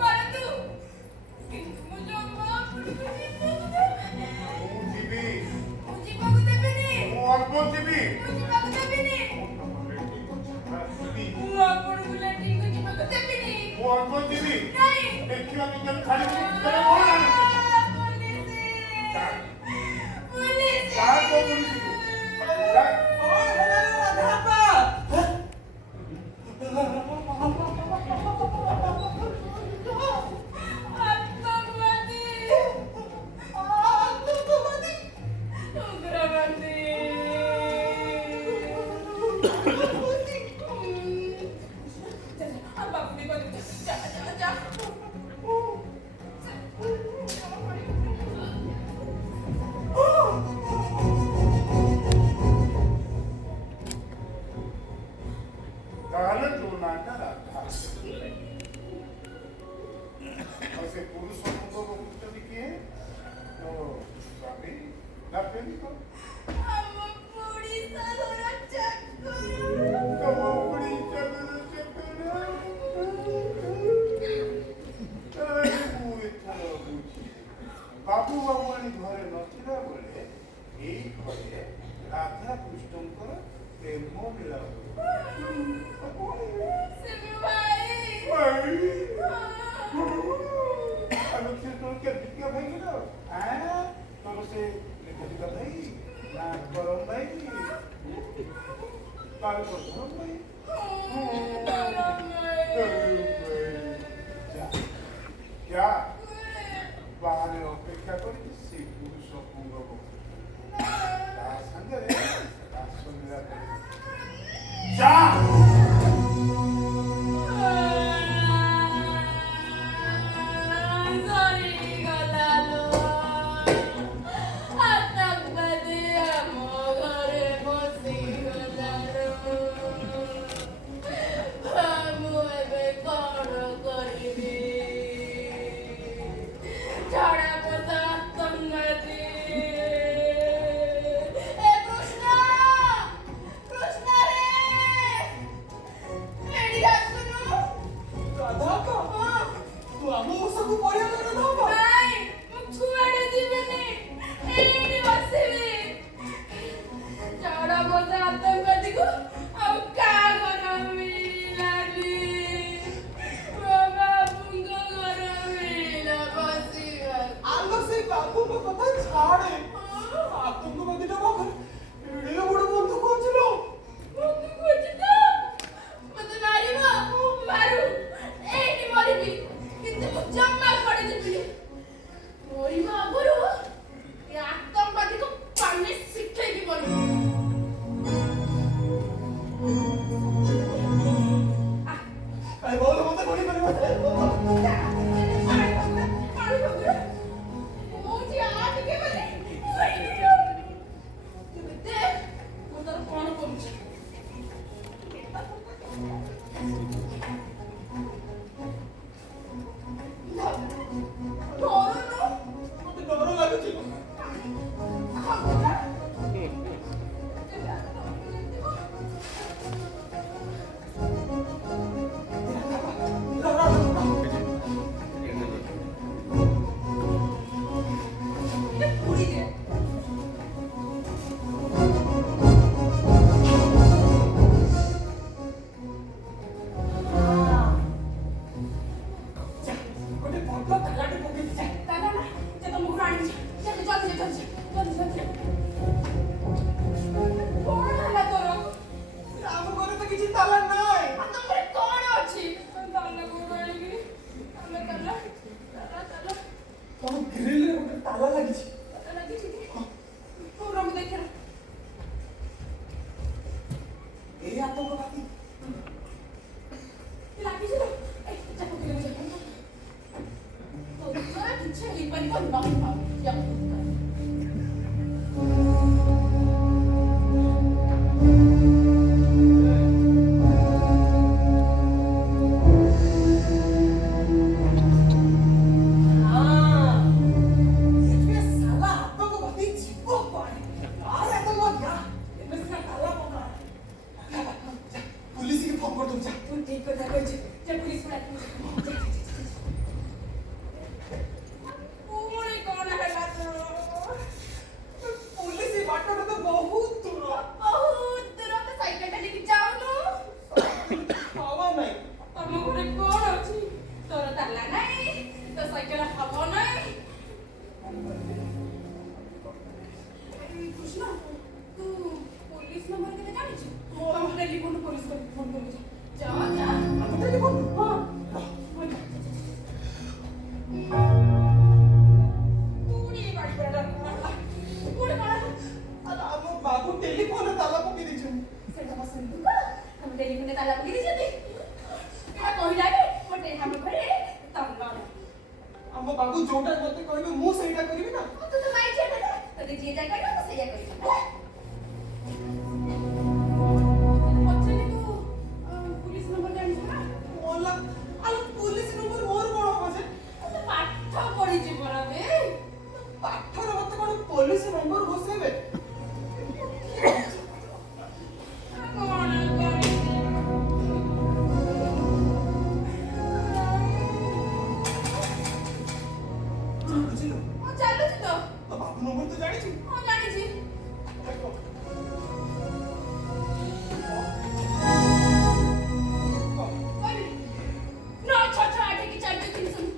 ମାରନ୍ତୁ କିନ୍ତୁ ମୁଁ ଜମା ଆପଣଙ୍କୁ ଯିବାକୁ ଦେବିନି ମୁଁ ଆପଣଙ୍କୁ ଯିବାକୁ ଲାଟିନକୁ ଯିବାକୁ ଦେବିନି ନାଇଁ ତାହେଲେ ଯୋଉ ନାଟା ରାଧା ଆଉ ସେ ପୁରୁଷ ମୁଣ୍ଡ ବସୁଛନ୍ତି କିଏ ତ ସ୍ୱାମୀ ନା ପ୍ରେମିକ ତମ ଉପୁଡ଼ି ଚାଦର ଚକର ମୁଁ ଏଥର ବୁଝି ବାବୁ ବାବୁଆଣୀ ଘରେ ନଥିଲା ବେଳେ ଏଇ ଘରେ ରାଧା କୃଷ୍ଣଙ୍କର ପ୍ରେମ ମିଳା ତୋର ସେ ଲେଖା ଭାଇ ନା କରମ ଭାଇ କାଳ ଧରମ ଭାଇ क्या बाहर अपेक्षा कर से पुरुष पुंग सागर जा ମରିବା ଆଗରୁ ଏ ଆତଙ୍କବାଦୀକୁ ପାଣି ଶିଖେଇକି ମରିବ এই আতঙ্কবাদী ଲାଗିଯିବ ଏ ଯା ପକେଇଲେ ଯା ତୋ ଦ୍ୱାରା କିଛି ହେଇପାରିବ ନାହିଁ ଯା तू ठीक କଥା କହିଛୁ ଯେ ପୁଲିସ ଡାକି ପୁଣି କଣ ହେଲା पुलिस बाटटा तो बहुत दूर ବହୁତ ଦୂର ତ ସାଇକେଲଟା ନେଇକି ଯାଉନୁ हवा नहीं ତମ ଘରେ କଣ ଅଛି ତୋର ତାଲା ନାହିଁ ତୋ ସାଇକେଲ ହବ ନାହିଁ କୃଷ୍ଣ ତୁ ପୋଲିସ ନମ୍ବର କେତେ ଜାଣିଛୁ ତମ ଟେଲିଫୋନ ପୋଲିସ ଫୋନ କରିବୁ ଯା ଯା हम टेलीफोन ହଁ ପୁଣି ଗାଡ଼ି ପେଡ଼ା ପୁଣି କଣ अरे हम बाबू टेलीफोन ताला पके दिछु ସେଟା ବସନ୍ତୁ ତମ ଟେଲିଫୋନରେ ତାଲା ପକେଇ ଦେଇଛନ୍ତି ଏଇଟା କହିଲା କି ଗୋଟେ ଆମ ଘରେ ତାଲା हम बाबू जोटा मते कहबे मु सेटा करबी ना ତୁ ତ ମାଇକ୍ ଛାଡ ଦେ ତତେ ଯିଏ ଯାହା କହିବ ମୁଁ ସେଇଆ କରିବି ପଚାରିଲି ତୁ ପୁଲିସ ନମ୍ବର ଜାଣିଛୁ ନା मोला अरे पुलिस नंबर मोर कोन हो जे ତୁ ପାଠ ପଢିଛୁ ପରା ବେ पाठर मते कोन पुलिस नंबर घोसेबे କଣ କରିବି बुझिलो ହଁ ଚାଲୁଛି ତ बाबू नंबर तो जानि छु ହଁ ଜାଣିଛି देखो କହିବି 9 6 6 8 କି 4 2 3 ଶୂନ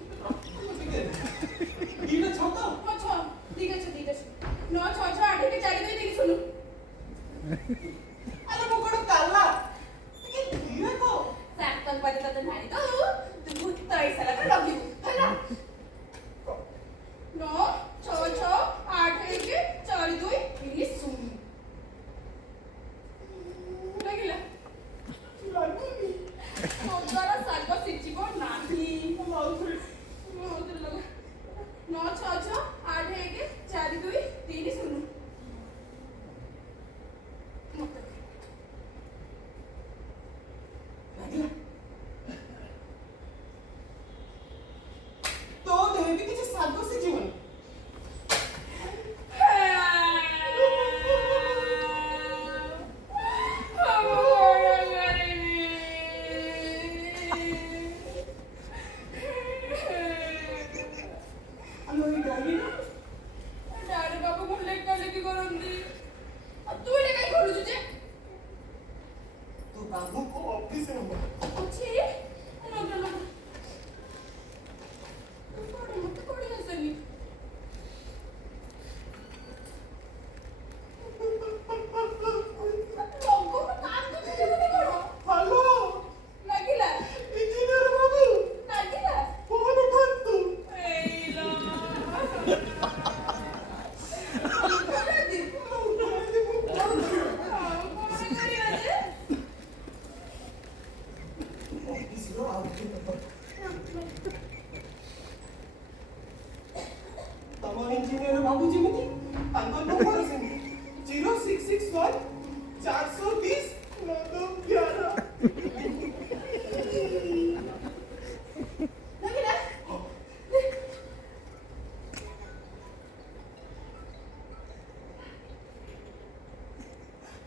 इने छतो ହଁ ଛଅ ଦିଟା ଛଅ 9 6 6 8 କି 4 2 3 ଶୂନ अरे मो कोन ताला के धीरे को ସାର୍କଲ ପାଦ ତତେ ମାରି ଦଉ ତୁ ଭୂତ ହେଇସାରିଲା ପରେ ଲଗିବୁ ହେଲା 9 6 6 8 1 4 2 3 ଶୂନ ଲାଗିଲା लागुनी ମୋ ଦ୍ୱାରା ଶାଗ ସିଝିବ ନାହିଁ माउथरे 9 6 6 8 1 4 2 3 ଶୂନ ମତେ लागला तो देवी किछ सागो से जीवन अलो ये डाली ना ଡାଡି ବାବୁ ମୁଁ ଲେଖା ଲେଖି କରନ୍ତି ଆଉ ତୁ ଏଇଟା କାଇଁ କରୁଛୁ ଯେ तो बाबू को ऑफिस नंबर ଅଛି ନମ୍ବର ନମ୍ବର ମତେ ପଢି ଆସେନି ଲୋକକୁ କାନ୍ଦୁଛି ଯେମିତି କଣ हेलो ଲାଗିଲା इंजीनियर बाबू ଲାଗିଲା फोन उठा तू ଏଇଲୋ तम इंजीनियर बाबू जेमिति तांको नंबर सेमि 0661 420 911 ଲାଗିଲା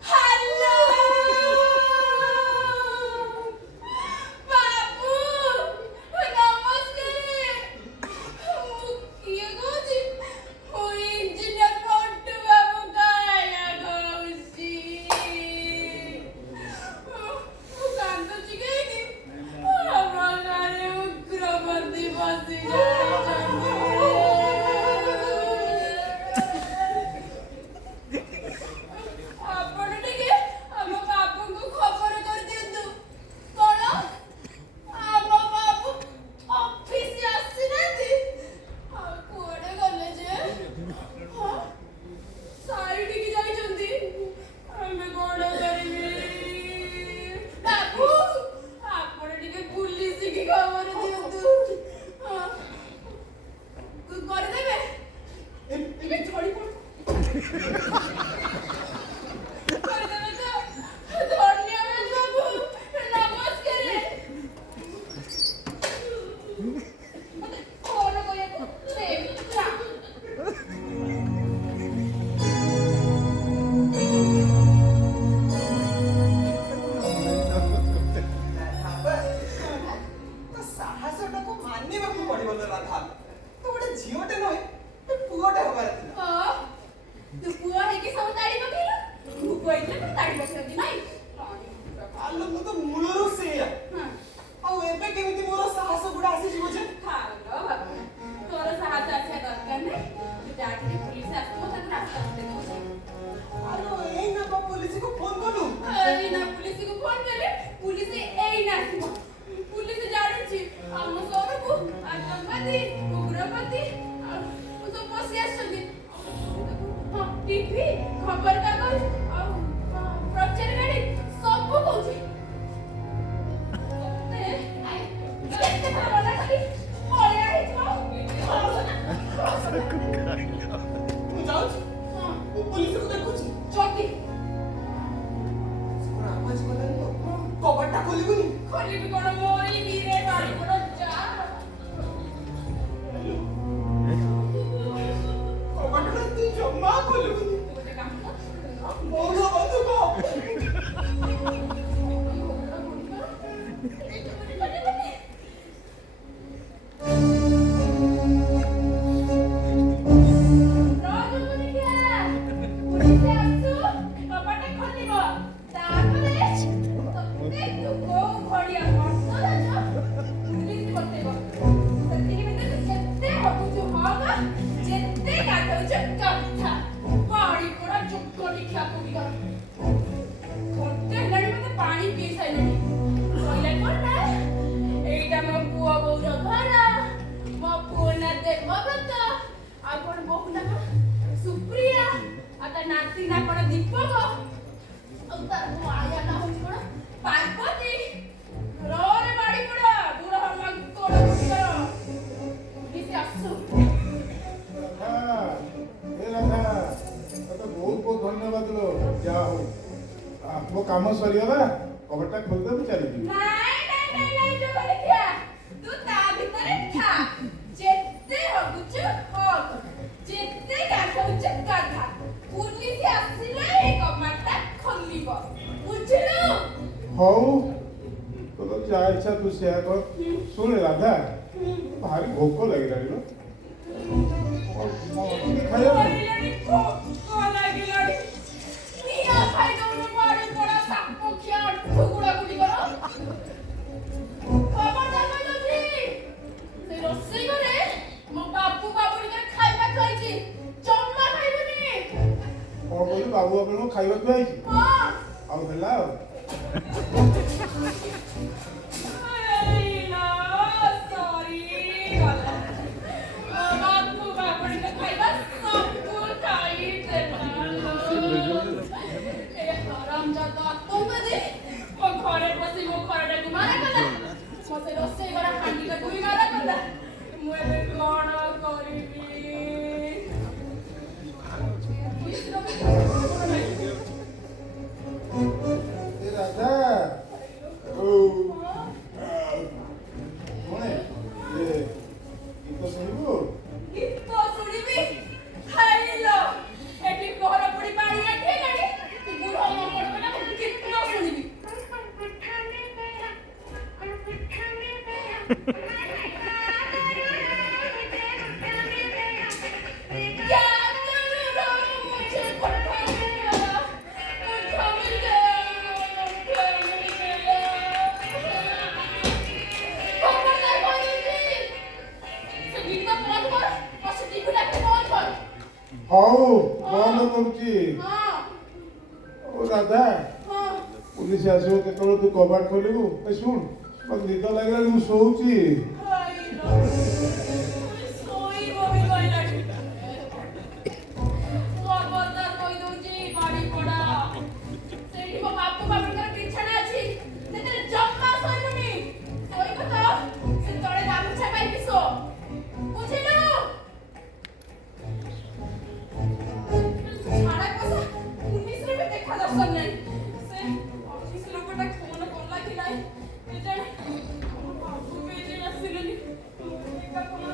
ହ୍ୟାଲୋ ବାବୁ ନମସ୍କାର ମୁଁ କିଏ କହୁଛି ମୁଁ ଇଞ୍ଜିନିୟର ପଟୁ ବାବୁ କାୟା କହୁଛି ଯଦି ନାହିଁ ରାଣୀ କୁକୁର ଆଲୋ ମୁଁ ତ ମୂଳରୁ ସେଇଆ ହଁ ଆଉ ଏବେ କେମିତି ମୋର ସାହସ ଗୁଡ଼ା ଆସିଯିବ ଯେ ଥାଉ ଲୋ ବାବା ତୋର ସାହାଯ୍ୟ ଆସିବା ଦରକାର ନାହିଁ ତୁ ଯାହା ଟିକେ ପୁଲିସ ଆସିବ ତାକୁ ରାସ୍ତା ବତେଇ ଦଉଛି ଆଲୋ ଏଇନା କଣ ପୋଲିସକୁ ଫୋନ କଲୁ ଏଇନା ପୁଲିସକୁ ଫୋନ କଲେ ପୁଲିସ ଏଇନା ଆସିବ ପୁଲିସ ଜାଣିଛି ଆମ ସହରକୁ ଆତଙ୍କବାଦୀ ଉଗ୍ରବାଦୀ ଆଉ ସବୁ ପଶି ଆସିଛନ୍ତି ହଁ ଟିଭି ଖବରକାଗଜ ଆଉ ପ୍ରଚାର ଗାଡି ସବୁ କହୁଛି କେତେ ଥର ଖାଲି ପଳେଇ ଆଇଥିବ ମୁଁ ଯାଉଛି ହଁ ମୁଁ ପୋଲିସକୁ ଦେଖୁଛି ଚକି କଣ ଆବାଜ କଲାନି ତ କବାଟଟା ଖୋଲିବୁନି ଖୋଲିବି କଣ ମୋରି ବିରେ ବାড়ি ପଡ ଯା କବାଟଟା ତୁ ଜମା ଖୋଲିବୁନି ଗୋଟେ କାମ କର ମଉଳ ବନ୍ଧୁକ ପାଣି ପିଇ ସାଇଲେଣି କହିଲେ କଣ ଏଇଟା ମୋ ପୁଅ ବୋଉର ଘର ମୋ ପୁଅ ନା ଦେବବ୍ରତ ଆଉ କଣ ବୋହୁ ନା କଣ ସୁପ୍ରିୟା ଆଉ ତା ନାତି ନା କଣ ଦୀପକ ଆଉ ତାର ମୋ ଆୟା ନା ହଉଛି କଣ ପାର୍ବତୀ ରରେ ବାଡି ପଡା ବୁଢା ହମା କୋଡ କୁଟିର ପୁଲିସ ଆସୁ ରାଧା ଏ ରାଧା ତତେ ବହୁତ ବହୁତ ଧନ୍ୟବାଦ ଲୋ ଯାହା ହଉ ମୋ କାମ ସରିଗଲା କବାଟଟା ଖୋଲିଦେ ମୁଁ ଚାଲିଯିବି ନାଇଁ ଜଗନ୍ନିଆ ତୁ ତା ଭିତରେ ଥା ଯେତେ ହଗୁଛୁ ହଗ ଯେତେ ଗାଧଉଛୁ ଗାଧା ପୁଲିସ ଆସିଲେ ଏ କବାଟଟା ଖୋଲିବ ବୁଝିଲୁ ହଉ ତୋର ଯାହା ଇଚ୍ଛା ତୁ ସେୟା କର ଶୁଣେ ରାଧା ଭାରି ଭୋକ ଲାଗିଲାଣି ଲୋ ଖାଇବା କହିଲେଣି ଭୋକ ଲାଗିଲାଣି ନିଆଁ ଖାଇଦଉନୁ ବାଡି ପଡା ସାପ ଖିଆ ଠୁକୁଡା ଗୁଡିକର ଖବରଦାର କହିଦଉଛି ସେ ରୋଷେଇ ଘରେ ମୋ ବାବୁ ବାବୁଣିକର ଖାଇବା ଖାଇଛି ଜମା ଖାଇବୁନି କଣ କହିଲୁ ବାବୁ ବାବୁଙ୍କ ଖାଇବା ଖୁଆଇଛି ହଁ ଆଉ ହେଲା ଆଉ ଏଇନା ସରିଗଲା ମୋ ବାବୁ ବାବୁଣିକ ଖାଇବା ସବୁ ଖାଇଦେଲା ଏ ହରାମଜାଦା ଆତଙ୍କବାଦୀ ମୋ ଘରେ ପଶି ମୋ ଘରଟାକୁ ମାରା କଲା ମତେ ରୋଷେଇ ଘର ହାଣ୍ଡିଟାକୁ ବି ମାରା କଲା ମୁଁ ଏବେ କଣ କରିବି ପୁଲିସର ବି କଣ ନାହିଁ ଏ ରାଧା ଓ ଶୁଣେ ଏ ଗୀତ ଶୁଣିବୁ ଗୀତ ଶୁଣିବି ଖାଇଲ ଏଠି ପହର ପଡି ପାଣି ଆଠେଇଲାଣି ତୁ ବୁଢା ମଙ୍ଗଳ ନା ଗୀତ ଶୁଣିବି क्या करूं मुझे पता नहीं लगा मुझे मिल गया खबरदार करूंगी से गीत बंद कर और से टीवी लाके बंद कर ହଉ ବନ୍ଦ କରୁଛି हां ଓ ରାଧା हां ପୁଲିସ ଆସିବ କେତେବେଳେ ତୁ କବାଟ ଖୋଲିବୁ ଏ ଶୁଣ ମତେ ନିଦ ଲାଗିଲାଣି ମୁଁ ଶୋଉଛି ଖାଇଲ सोई भी कहलानी खबरदार कहि दउची बाड़ी पड़ा सेठी मो बापू बाबूकर बिछाना अछि सेते जम्मा सोइबुनी सोइब तो से तळे गामुछा पाइ पिसो बुझिलु छाड़ा कोसा 19 रे भी देखा दर्शन नहीं से ऑफिस लोकटा फोन करला कि नहीं ए जण बाबू भी जे आसिलनी एका कोन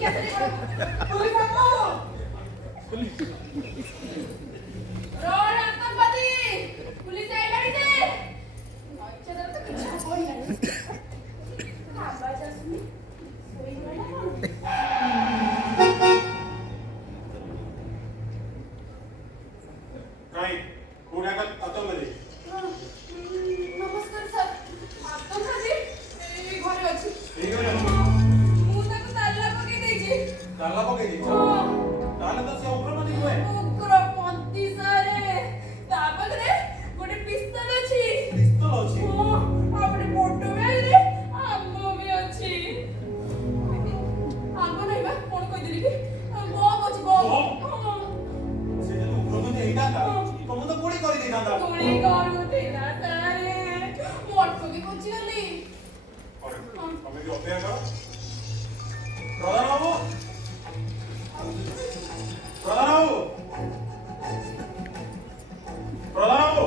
क्या करे बड़ा पुलिस आओ रोड आतंकवादी पुलिस आई लड़ी दे अच्छा तरह तो कुछ हो नहीं आवाज सुनी सोई गया काय पुण्यात आतमध्ये नमस्कार सर आतंकवादी ए घरे अछि ठीक आहे ମୁଁ ତାକୁ ତାଲା ପକେଇ ଦେଇଛି ତାଲା ପକେଇ ଦେଇଛ ହଁ ତାହେଲେ ତ ସେ ଉଗ୍ରପତି ନୁହେଁ ଉଗ୍ରପନ୍ଥୀ ସାରେ ତା ପାଖରେ ଗୋଟେ ପିସ୍ତଲ ଅଛି ପିସ୍ତଲ ଅଛି ହଁ ଆଉ ଗୋଟେ ବଡ ବ୍ୟାଗରେ ଆମ୍ବ ବି ଅଛି ଆମ୍ବ ନାହିଁ ବା କଣ କହିଦେଲି କି ବମ୍ ଅଛି ବମ୍ ହଁ ସେ ଯଦି ଉଗ୍ରପତି ହେଇଥାନ୍ତା ତମକୁ ତ ଗୁଳି କରିଦେଇଥାନ୍ତା ଗୁଳି କରୁଥିଲା ସାରେ ମୁଁ ଅଟକି ପଚିଗଲି ତମେ କି ଅପେକ୍ଷା କର ପ୍ରଧାନ ବାବୁ ପ୍ରଧାନ ବାବୁ ପ୍ରଧାନ ବାବୁ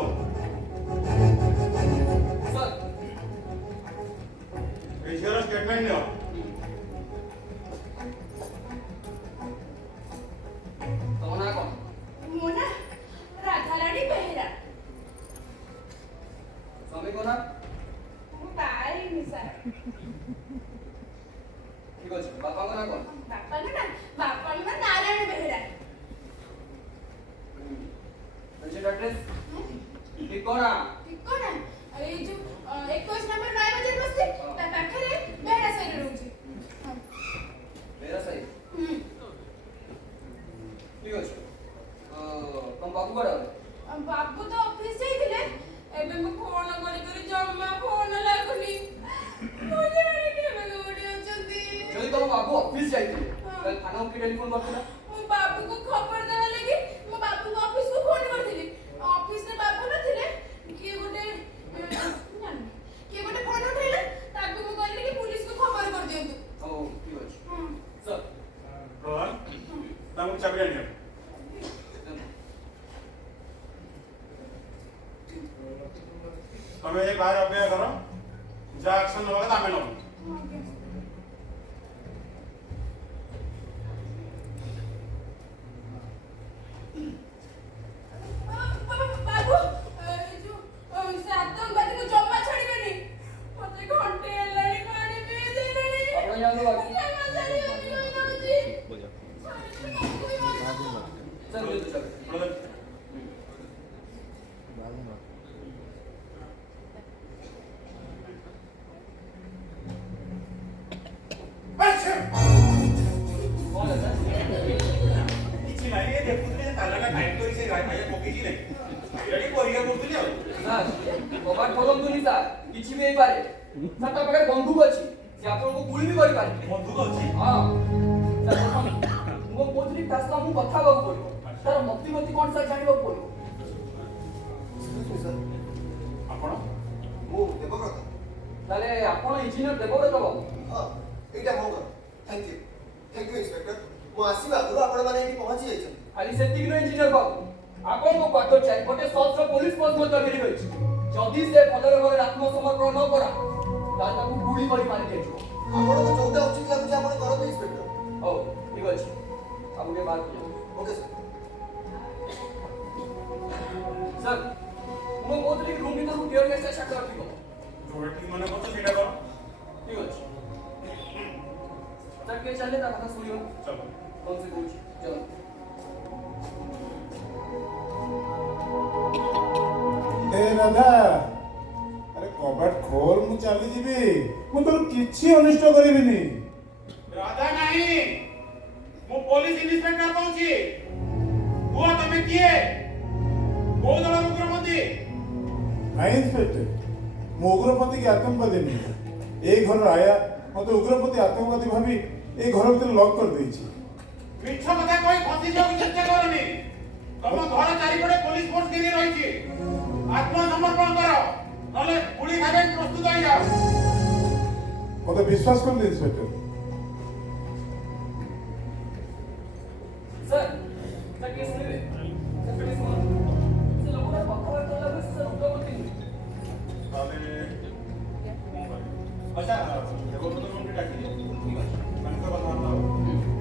सर এই ঝিଅର ଷ୍ଟେଟମେଣ୍ଟ ନିଅ तम ना कौन ମୋ ନା ରାଧାରାଣୀ ବେହେରା स्वामी को ना ମୁଁ ପାଇନି ସାର୍ ठीक अछि बापा को ना कौन ବାପାଙ୍କ ନା ନାରାୟଣ ବେହେରା पेशेंट एड्रेस ठीक कोना ଠିକଣା ଏଇ ଯୋଉ 21 ନମ୍ବର ରାୟବଜାର ବସ୍ତି ତା ପାଖରେ ବେହେରା ସାହିରେ ରହୁଛି मेरा सही ହୁଁ ठीक अछि तुम बाबू को रहो ବାବୁ ତ ଅଫିସ ଯାଇଥିଲେ ଏବେ ମୁଁ ଫୋନ କରି କରି ଜମା ଫୋନ ଲାଗୁନି ମୁଁ ଜାଣିନି କେବେ କୋଉଠି ଅଛନ୍ତି जदि तुम बाबू ऑफिस जाइते ताले थाना को टेलीफोन करथिला ମୁଁ ବାବୁକୁ ଖବର ଦେବା ଲାଗି ମୁଁ ବାବୁଙ୍କୁ ଅଫିସକୁ ଫୋନ କରିଥିଲି ଅଫିସରେ ବାବୁ ନଥିଲେ କିଏ ଗୋଟେ ଫୋନ ଉଠେଇଲା ତାକୁ ମୁଁ କହିଲି କି ପୁଲିସକୁ ଖବର କରିଦିଅନ୍ତୁ ओ ठीक अछि ହଁ सर ପ୍ରଧାନ ତାଙ୍କୁ ଚାବି ଆଣିବ ତମେ ଏ ବାହାରେ ଅପେକ୍ଷା କର ଯାହା ଆକ୍ସନ ନେବା କଥା ଆମେ ନେବୁ ବାବୁ ସେ ଆତଙ୍କବାଦୀକୁ ଜମା ଛାଡ଼ିବେନି ମତେ ଘଣ୍ଟେ ହେଲାଣି ପାଣି ପିଇ ଦେଲେଣି ଆପଣ ଯାଆନ୍ତୁ ବାବୁ। ଜମା ଛାଡ଼ିବେନି କହିଯାଉଛି सर ले तो चल ପ୍ରଧାନ कौन है सर କିଛି ନାହିଁ ଏ ଦେଖୁଥିଲେ ଯେ ତାଲାଟା ଟାଇଟ୍ କରି ସେ ଗାଈ ଖାଇବା ପକେଇଛି ନାହିଁ ଏଇଠି ପରିକା କରୁଥିଲି ଆଉ सर कबाट खोलंतु नि सर किछि भी हेई पारे सर ता पाखरे बंदूक अछि से आपन को गुली भी करि पारे ବନ୍ଧୁକ ଅଛି हां सर मो कोतरी फैसला मु कथा बाबू पड़िबो सर मति मति कोन सर जानिबो पड़िबो ସାର୍ ଆପଣ ମୁଁ ଦେବବ୍ରତ ताले आपन इंजीनियर देबव्रत बाबू ହଁ ଏଇଟା ମୋ ଘର ଥ୍ୟାଙ୍କ ୟୁ ଇନ୍ସପେକ୍ଟର ମୁଁ ଆସିବା ଆଗରୁ ଆପଣମାନେ ଏଇଠି ପହଞ୍ଚି ଯାଇଛନ୍ତି खाली सेतिक नो इंजीनियर बाबू आपन को क्वार्टर चाइ गोटे सत्र पुलिस पोस्ट मत गिरी होइछि जदी से भलरे भलरे आत्मसमर्पण न करा ताले ताकू गुली करि मारि देछु ଆପଣଙ୍କୁ ଯୋଉଟା ଉଚିତ ଲାଗୁଛି ଆପଣ କରନ୍ତୁ ଇନ୍ସପେକ୍ଟର ओ ठीक अछि अब के बात किया ଓକେ ସାର୍ सर मो कोतरी रूम भीतर को टियर गैस चेक करथिबो ଯୋଉଟା ଠିକ ମନେ କରୁଛ ସେଇଟା କର ठीक अछि सर के चले ता କଥା सुनियो ଚାଲ कौन से कुछ चलो ଏ ରାଧା ଆରେ କବାଟ ଖୋଲ ମୁଁ ଚାଲିଯିବି ମୁଁ ତୋର କିଛି ଅନିଷ୍ଟ କରିବିନି ରାଧା ନାହିଁ ମୁଁ ପୋଲିସ ଇନ୍ସପେକ୍ଟର କହୁଛି କୁହ ତମେ କିଏ କୋଉ ଦଳର ଉଗ୍ରପନ୍ଥୀ ନାଇଁ ଇନ୍ସପେକ୍ଟର ମୁଁ ଉଗ୍ରପତି କି ଆତଙ୍କବାଦୀ ନୁହେଁ ଏଇ ଘରର ଆୟା ମତେ ଉଗ୍ରପତି ଆତଙ୍କବାଦୀ ଭାବି ଏଇ ଘର ଭିତରେ ଲକ୍ କରିଦେଇଛି ମିଛ କଥା କହି ଫସି ଯିବାକୁ ଚେଷ୍ଟା କରନି ତମ ଘର ଚାରିପଟେ ପୋଲିସ ଫୋର୍ସ ଘେରି ରହିଛି ଆତ୍ମସମର୍ପଣ କର ନହେଲେ ଗୁଳି ଖାଇବା ପ୍ରସ୍ତୁତ ହେଇଯାଅ ମତେ ବିଶ୍ୱାସ କରନ୍ତୁ ଇନ୍ସପେକ୍ଟର सर सर के सुनिबे सर प्लीज सुनो से लोग ना पक्का तो लगे सर उग्रपति ତାହେଲେ ଆଚ୍ଛା ଦେବବ୍ରତ ମନ୍ତ୍ରୀ ଡାକିଲେ ତାଙ୍କ କଥାବାର୍ତ୍ତା ହବ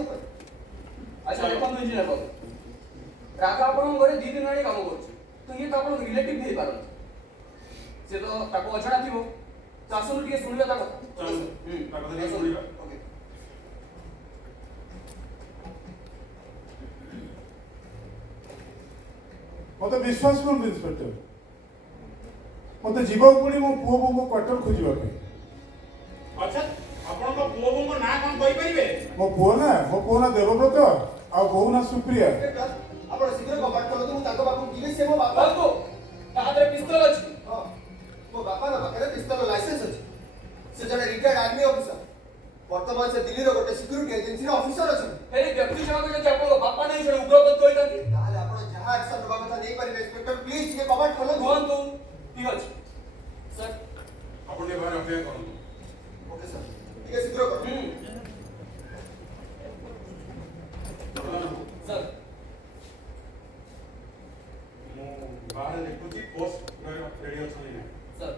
କହିପାରେ। ଆଚ୍ଛା ଦେଖନ୍ତୁ ଇଞ୍ଜିନିୟର ବାବୁ ରାଧା ଆପଣଙ୍କ ଘରେ 2 ଦିନ ହେଲାଣି କାମ କରୁଛି ତ ଇଏ ତ ଆପଣଙ୍କ ରିଲେଟିଭ ବି ହେଇପାରନ୍ତି ସେ ତ ତାକୁ ଅଜଣା ଥିବ ତ ଆସନ୍ତୁ ଟିକେ ଶୁଣିବା ତା କଥା ଚାଲନ୍ତୁ ତା କଥା ଟିକେ ଶୁଣିବା। ଓକେ। ମତେ ବିଶ୍ୱାସ କରନ୍ତୁ ଇନ୍ସପେକ୍ଟର, ମତେ ଯିବାକୁ ପଡିବ ମୋ ପୁଅ ବୋଉଙ୍କ କ୍ୱାର୍ଟର ଖୋଜିବା ପାଇଁ। ଆଚ୍ଛା ଆପଣଙ୍କ ପୁଅ ବୋଉଙ୍କ ନାଁ କଣ କହିପାରିବେ? ମୋ ପୁଅ ନା ଦେବବ୍ରତ ଆଉ ବୋଉ ନା ସୁପ୍ରିୟା। ଇନ୍ସପେକ୍ଟର, ଆପଣ ଶୀଘ୍ର କବାଟ ଖୋଲନ୍ତୁ, ମୁଁ ତାଙ୍କ ପାଖକୁ ଯିବି। ସେ ମୋ ବାପା। ବାବୁ ତା ହାତରେ ପିସ୍ତଲ ଅଛି ହଁ, ମୋ ବାପାଙ୍କ ପାଖରେ ପିସ୍ତଲ ଲାଇସେନ୍ସ ଅଛି। ସେ ଜଣେ ରିଟାୟାର୍ଡ ଆର୍ମି ଅଫିସର। ବର୍ତ୍ତମାନ ସେ ଦିଲ୍ଲୀର ଗୋଟେ ସିକ୍ୟୁରିଟି ଏଜେନ୍ସିର ଅଫିସର ଅଛନ୍ତି। ହେଲେ ବ୍ୟକ୍ତି ଜଣକ ଯଦି ଆପଣଙ୍କ ବାପା ନାହିଁ ଜଣେ ଉଗ୍ରପନ୍ଥୀ ହୋଇଥାନ୍ତି ତାହେଲେ ଆପଣ ଯାହା ଆକ୍ସନ ନେବା କଥା ନେଇପାରିବେ। ଇନ୍ସପେକ୍ଟର ପ୍ଲିଜ ଟିକେ କବାଟ ଖୋଲନ୍ତୁ। କୁହନ୍ତୁ ଠିକ ଅଛି ସାର୍ ଆପଣ ଟିକେ ଘରେ ଅପେକ୍ଷା କରନ୍ତୁ। ଓକେ ସାର୍, ଟିକେ ଶୀଘ୍ର କରନ୍ତୁ। ବର୍ତ୍ତମାନ ସାର୍ ମୁଁ ବାହାରେ ଦେଖୁଛି ପୋଷ୍ଟ ରେଡି ଅଛନ୍ତି ନା ସାର୍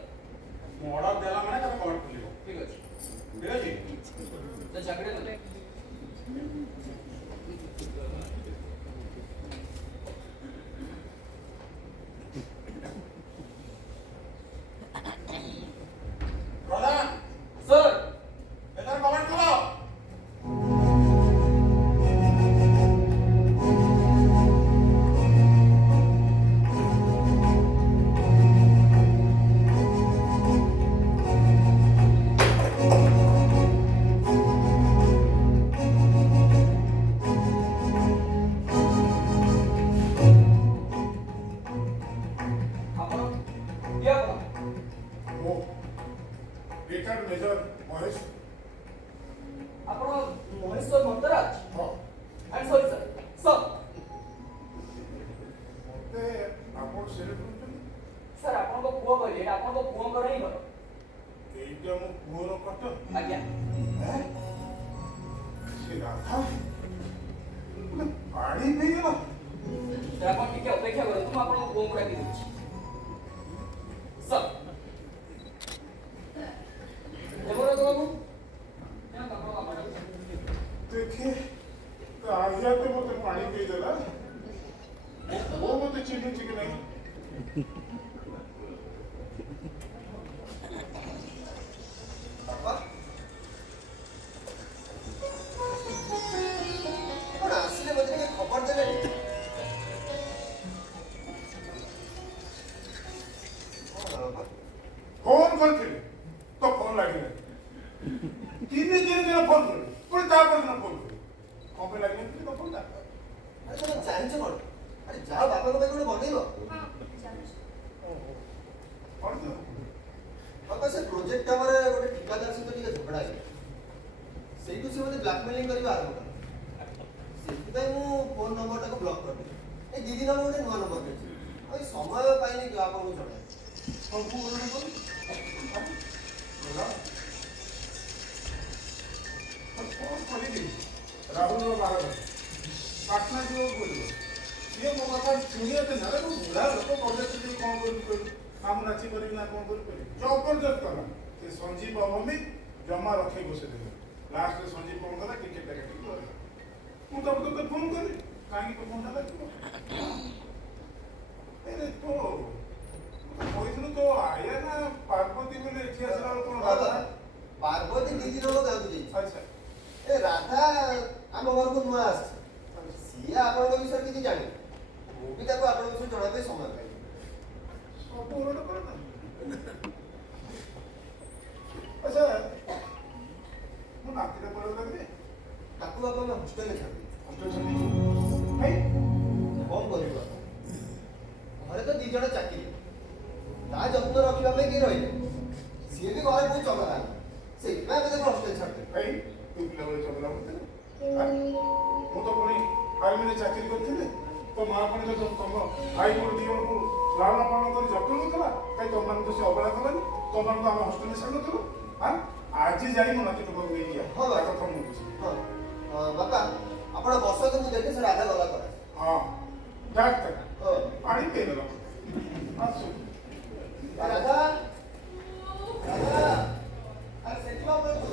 ମୁଁ ଅର୍ଡର ଦେଲା ମାନେ ତମେ କବାଟ ଖୋଲିବ। ଠିକ ଅଛି ଠିକ ଅଛି? ସାର୍ ଚାକିରି ଦେଲେ ପ୍ରଧାନ ସାର୍ ଏଥର କବାଟ ଖୋଲ। ଆପଣ କିଏ ଆପଣ ମୁଁ ରିଟାୟାର୍ଡ ମେଜର ମହେଶ। ଆପଣ ମହେଶ୍ୱର ମନ୍ତରାଜ ହଁ, ଆଣ୍ଡ ସରି ସାର୍ ସାର୍ ମତେ ଆପଣ ସେଲେକ୍ଟ କରୁଛନ୍ତି। ସାର୍ ଆପଣଙ୍କ ପୁଅ କହିଲେ ଏଇଟା ଆପଣଙ୍କ ପୁଅଙ୍କର ହିଁ ଘର এইটা ମୋ ପୁଅର କ୍ୱାର୍ଟର। ଆଜ୍ଞା ସେ ରାଧା ଗୋଟେ ପାଣି ପିଇଗଲା। ସାର୍ ଆପଣ ଟିକେ ଅପେକ୍ଷା କରନ୍ତୁ ମୁଁ ଆପଣଙ୍କ ପୁଅଙ୍କୁ ଡାକି ଦେଉଛି ସାର୍ ଦେବବ୍ରତ ବାବୁ ଆପଣଙ୍କ ବାପା ଡାକୁଛନ୍ତି। ଦେଖେ ଆଜିଆତେ ମତେ ପାଣି ପିଇଦେଲା। ମୋ ପୁଅ ମତେ ଚିହ୍ନିଛି କି ନାହିଁ। ବାପା, ଆପଣ ଆସିଲେ ମତେ ଟିକେ ଖବର ଦେଲେନି। କଣ ବାପା? ଫୋନ କରିଥିଲି ତ ଫୋନ ଲାଗିଲାନି। 3 ଦିନ ଫୋନ କଲି, ପୁଣି ତାପର ଦିନ ଫୋନ କଲି। କଣ ପାଇଁ ଲାଗିଲାନି ତ ଫୋନଟା? ଆରେ ତମେ ଜାଣିଛ କଣ? ଆରେ ଯାଅ ବାପାଙ୍କ ପାଇଁ ଗୋଟେ ବନେଇବ। କଣ ତ? ବାପା, ସେ ପ୍ରୋଜେକ୍ଟ କାମରେ ଗୋଟେ ଠିକାଦାର ସହିତ ଟିକେ ଝଗଡ଼ା ହେଇଗଲା। ସେଇଠୁ ସେ ମତେ ବ୍ଲାକମେଲିଂ କରିବା ଆରମ୍ଭ କଲା। ସେଥିପାଇଁ ମୁଁ ଫୋନ ନମ୍ବରଟାକୁ ବ୍ଲକ୍ କରିଦେଲି। ଏଇ 2 ଦିନ ହେବ ଗୋଟେ ନୂଆ ନମ୍ବର ଦେଇଛି। ଆଉ ଏଇ ସମୟ ପାଇନି କି ଆପଣଙ୍କୁ ଜଣାଏ। ସବୁ ଓଲଟା କଲି। କଣ କରିବି? ରାହୁଲର ବାହାଘର ପାଟନା ଯିବାକୁ ପଡ଼ିବ। ସିଏ ମୋ କଥା ଶୁଣିବାକୁ ନାରେ ମୁଁ ବୁଢ଼ା ଲୋକ କଲେଜ କଣ କରିବି କହିବି? କାମ ନାଚି କରିବି ନା କଣ କରିପାରିବି? ଜବରଦସ୍ତ କଲା। ସେ ସଞ୍ଜୀବ ମମି ଜମା ରଖେଇ ବସେଇଦେଲେ। ଲାଷ୍ଟରେ ସଞ୍ଜୀବ କଣ କଲା ଟିକେଟ୍ କାଟିକି ରହିଲା। ମୁଁ ତାପରେ ତୋତେ ଫୋନ କଲି, କାହିଁକି ତୋ ଫୋନଟା ଲାଗିବ? ଏରେ ତୋ କହିଥିଲୁ ତ ଆୟା ନା ପାର୍ବତୀ ବୋଲି ଏଠି ଆସିଲା ବେଳକୁ କଣ ବାବା, ରାଧା? ପାର୍ବତୀ 2 ଦିନ ହେବ ଗାଁକୁ ଯାଇଛି। ଆଚ୍ଛା, ଏ ରାଧା ଆମ ଘରକୁ ନୂଆ ଆସିଛି। ସିଏ ଆପଣଙ୍କ ବିଷୟରେ କିଛି ଜାଣିନି। ମୁଁ ବି ତାକୁ ଆପଣଙ୍କ ବିଷୟରେ ଜଣାଇବା ପାଇଁ ସମୟ ପାଇନି। ସବୁ ଓଲଟ କର ନା। ଆଚ୍ଛା, ମୋ ନାତିଟା କୁଆଡ଼େ ଲାଗିଲେ? ତାକୁ ବାପା ଆମେ ହଷ୍ଟେଲରେ ଛାଡ଼ିଦେଇଛୁ। ହଷ୍ଟେଲ ଛାଡ଼ି ଭାଇ କଣ କରିବୁ ବାପା? ଘରେ ତ 2 ଜଣ ଚାକିରି। ତା ଯତ୍ନ ରଖିବା ପାଇଁ କେହି ରହିଲେ। ସିଏ ବି ଘରେ ବହୁତ ଚଗଲା ହେଲା। ସେଇଥିପାଇଁ ଆମେ ତାକୁ ହଷ୍ଟେଲ ଛାଡ଼ିଦେଲୁ। ଭାଇ ତୁ ପିଲାବେଳେ ଚଗଲା ହଉଥିଲେ। ମୁଁ ତ ପୁଣି ଆର୍ମିରେ ଚାକିରି କରିଥିଲି। ତ ମା ପୁଣି ତ ତମ ଭାଇ ମୋର 2 ଜଣଙ୍କୁ ଲାଳନ ପାଳନ କରି ଯତ୍ନ ନେଉଥିଲା। କାହିଁ ତମମାନଙ୍କୁ ତ ସେ ଅବହେଳା କଲାନି? ତମମାନଙ୍କୁ ଆମ ହଷ୍ଟେଲରେ ଛାଡ଼ୁନଥିଲୁ। ଆଜି ଯାଇ ମୋ ନାତି ଟୋକାକୁ ନେଇକି ଯା। ହଁ ତା ବାପା। କଥା ମୁଁ ବୁଝିବି। ହଁ ବାପା, ଆପଣ ବସନ୍ତୁ, ମୁଁ ଦେଖେ ସେ ରାଧା ଗଲା ପରେ। ହଁ ଯାକ ହଁ। ପାଣି ପିଇଦେଲ। ଆସୁ ରାଧା, ରାଧା, ଆରେ ସେଠି ବାପା ତୁ।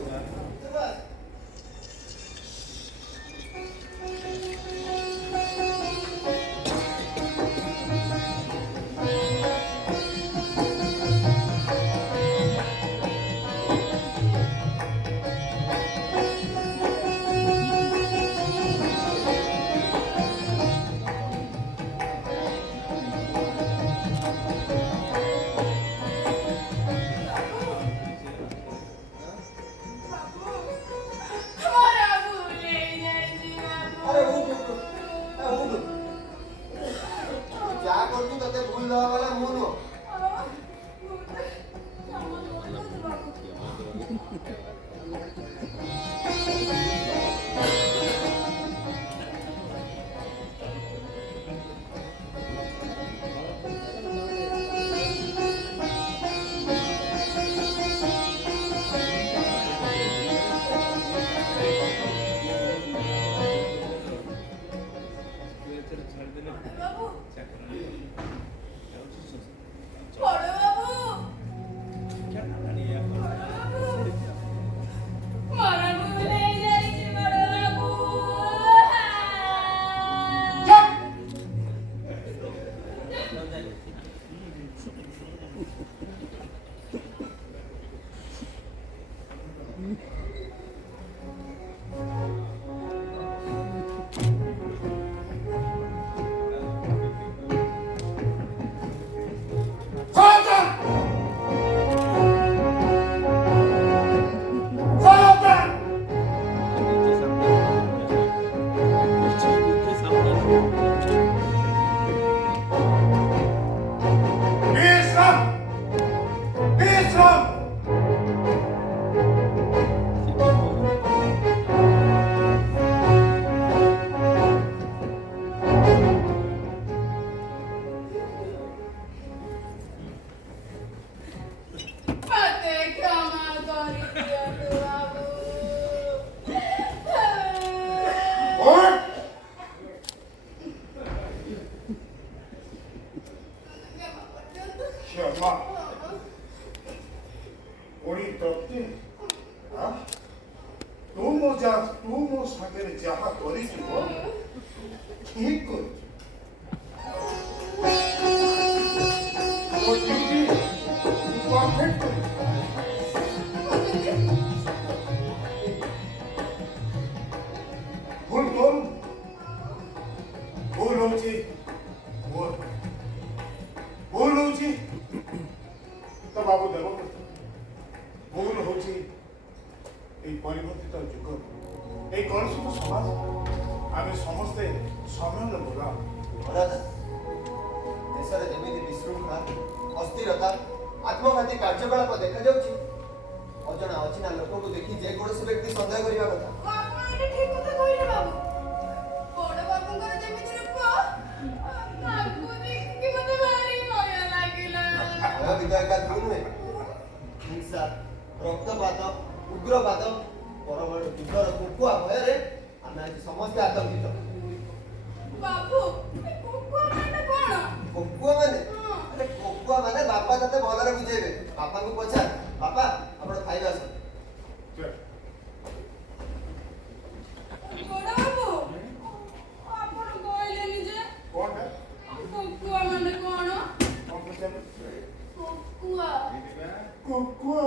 ঠিক করছো তোর ডিউটি তুই পারফেক্ট করেছিস ভুল তোর ভুল হଉଛି ମୋର ଭୁଲ ହଉଛି ତ ବାବୁ ଦେବ ଭୁଲ ହଉଛି এই ପରିବର୍ତ୍ତିତ ଯୁଗ এই କଳୁଷିତ ସମାଜ ଆମେ ସମସ୍ତେ ସମୟ ନେବା ଭରତ ଦେଶରେ ଯେମିତି ବିଶୃଙ୍ଖଳା ଅସ୍ଥିରତା ଆତ୍ମଘାତୀ କାର୍ଯ୍ୟକଳାପ ଦେଖାଯାଉଛି ଅଜଣା ଅଚିହ୍ନା ଲୋକଙ୍କୁ ଦେଖି ଯେକୌଣସି ବ୍ୟକ୍ତି ସନ୍ଦେହ କରିବା କଥା ଆପଣ ଏଇଟା ଠିକ କଥା କହିଲେ ବାବୁ। ବଡ଼ ବାବୁଙ୍କର ଯେମିତି ରୂପ, ତାଙ୍କୁ ଦେଖିକି ମତେ ଭାରି ମାୟା ଲାଗିଲା। ଭୟ ବିଧାୟିକା ତୁ ନୁହେଁ ହିଂସା ରକ୍ତପାତ ଉଗ୍ରବାଦ ପରମାଣୁ ଯୁଦ୍ଧର କୁକୁଆ ଭୟରେ ଆମେ ଆଜି ସମସ୍ତେ ଆତଙ୍କିତ ବାବୁ, ଏ କୁକୁଆ ମାନେ କଣ? କୋକୁଆ ମାନେ ହଁ। ଆରେ କୋକୁଆ ମାନେ ବାପା ତତେ ଭଲରେ ବୁଝେଇବେ ବାପାଙ୍କୁ ପଚାର ବାପା ଆପଣ ଖାଇବା ଆସ ବଡ଼ ବାବୁ, ଆପଣ କହିଲେନି ଯେ କଣ କୁକୁଆ ମାନେ କଣ? ପଚାରିଲେ କୁକୁଆ। କୁକୁଆ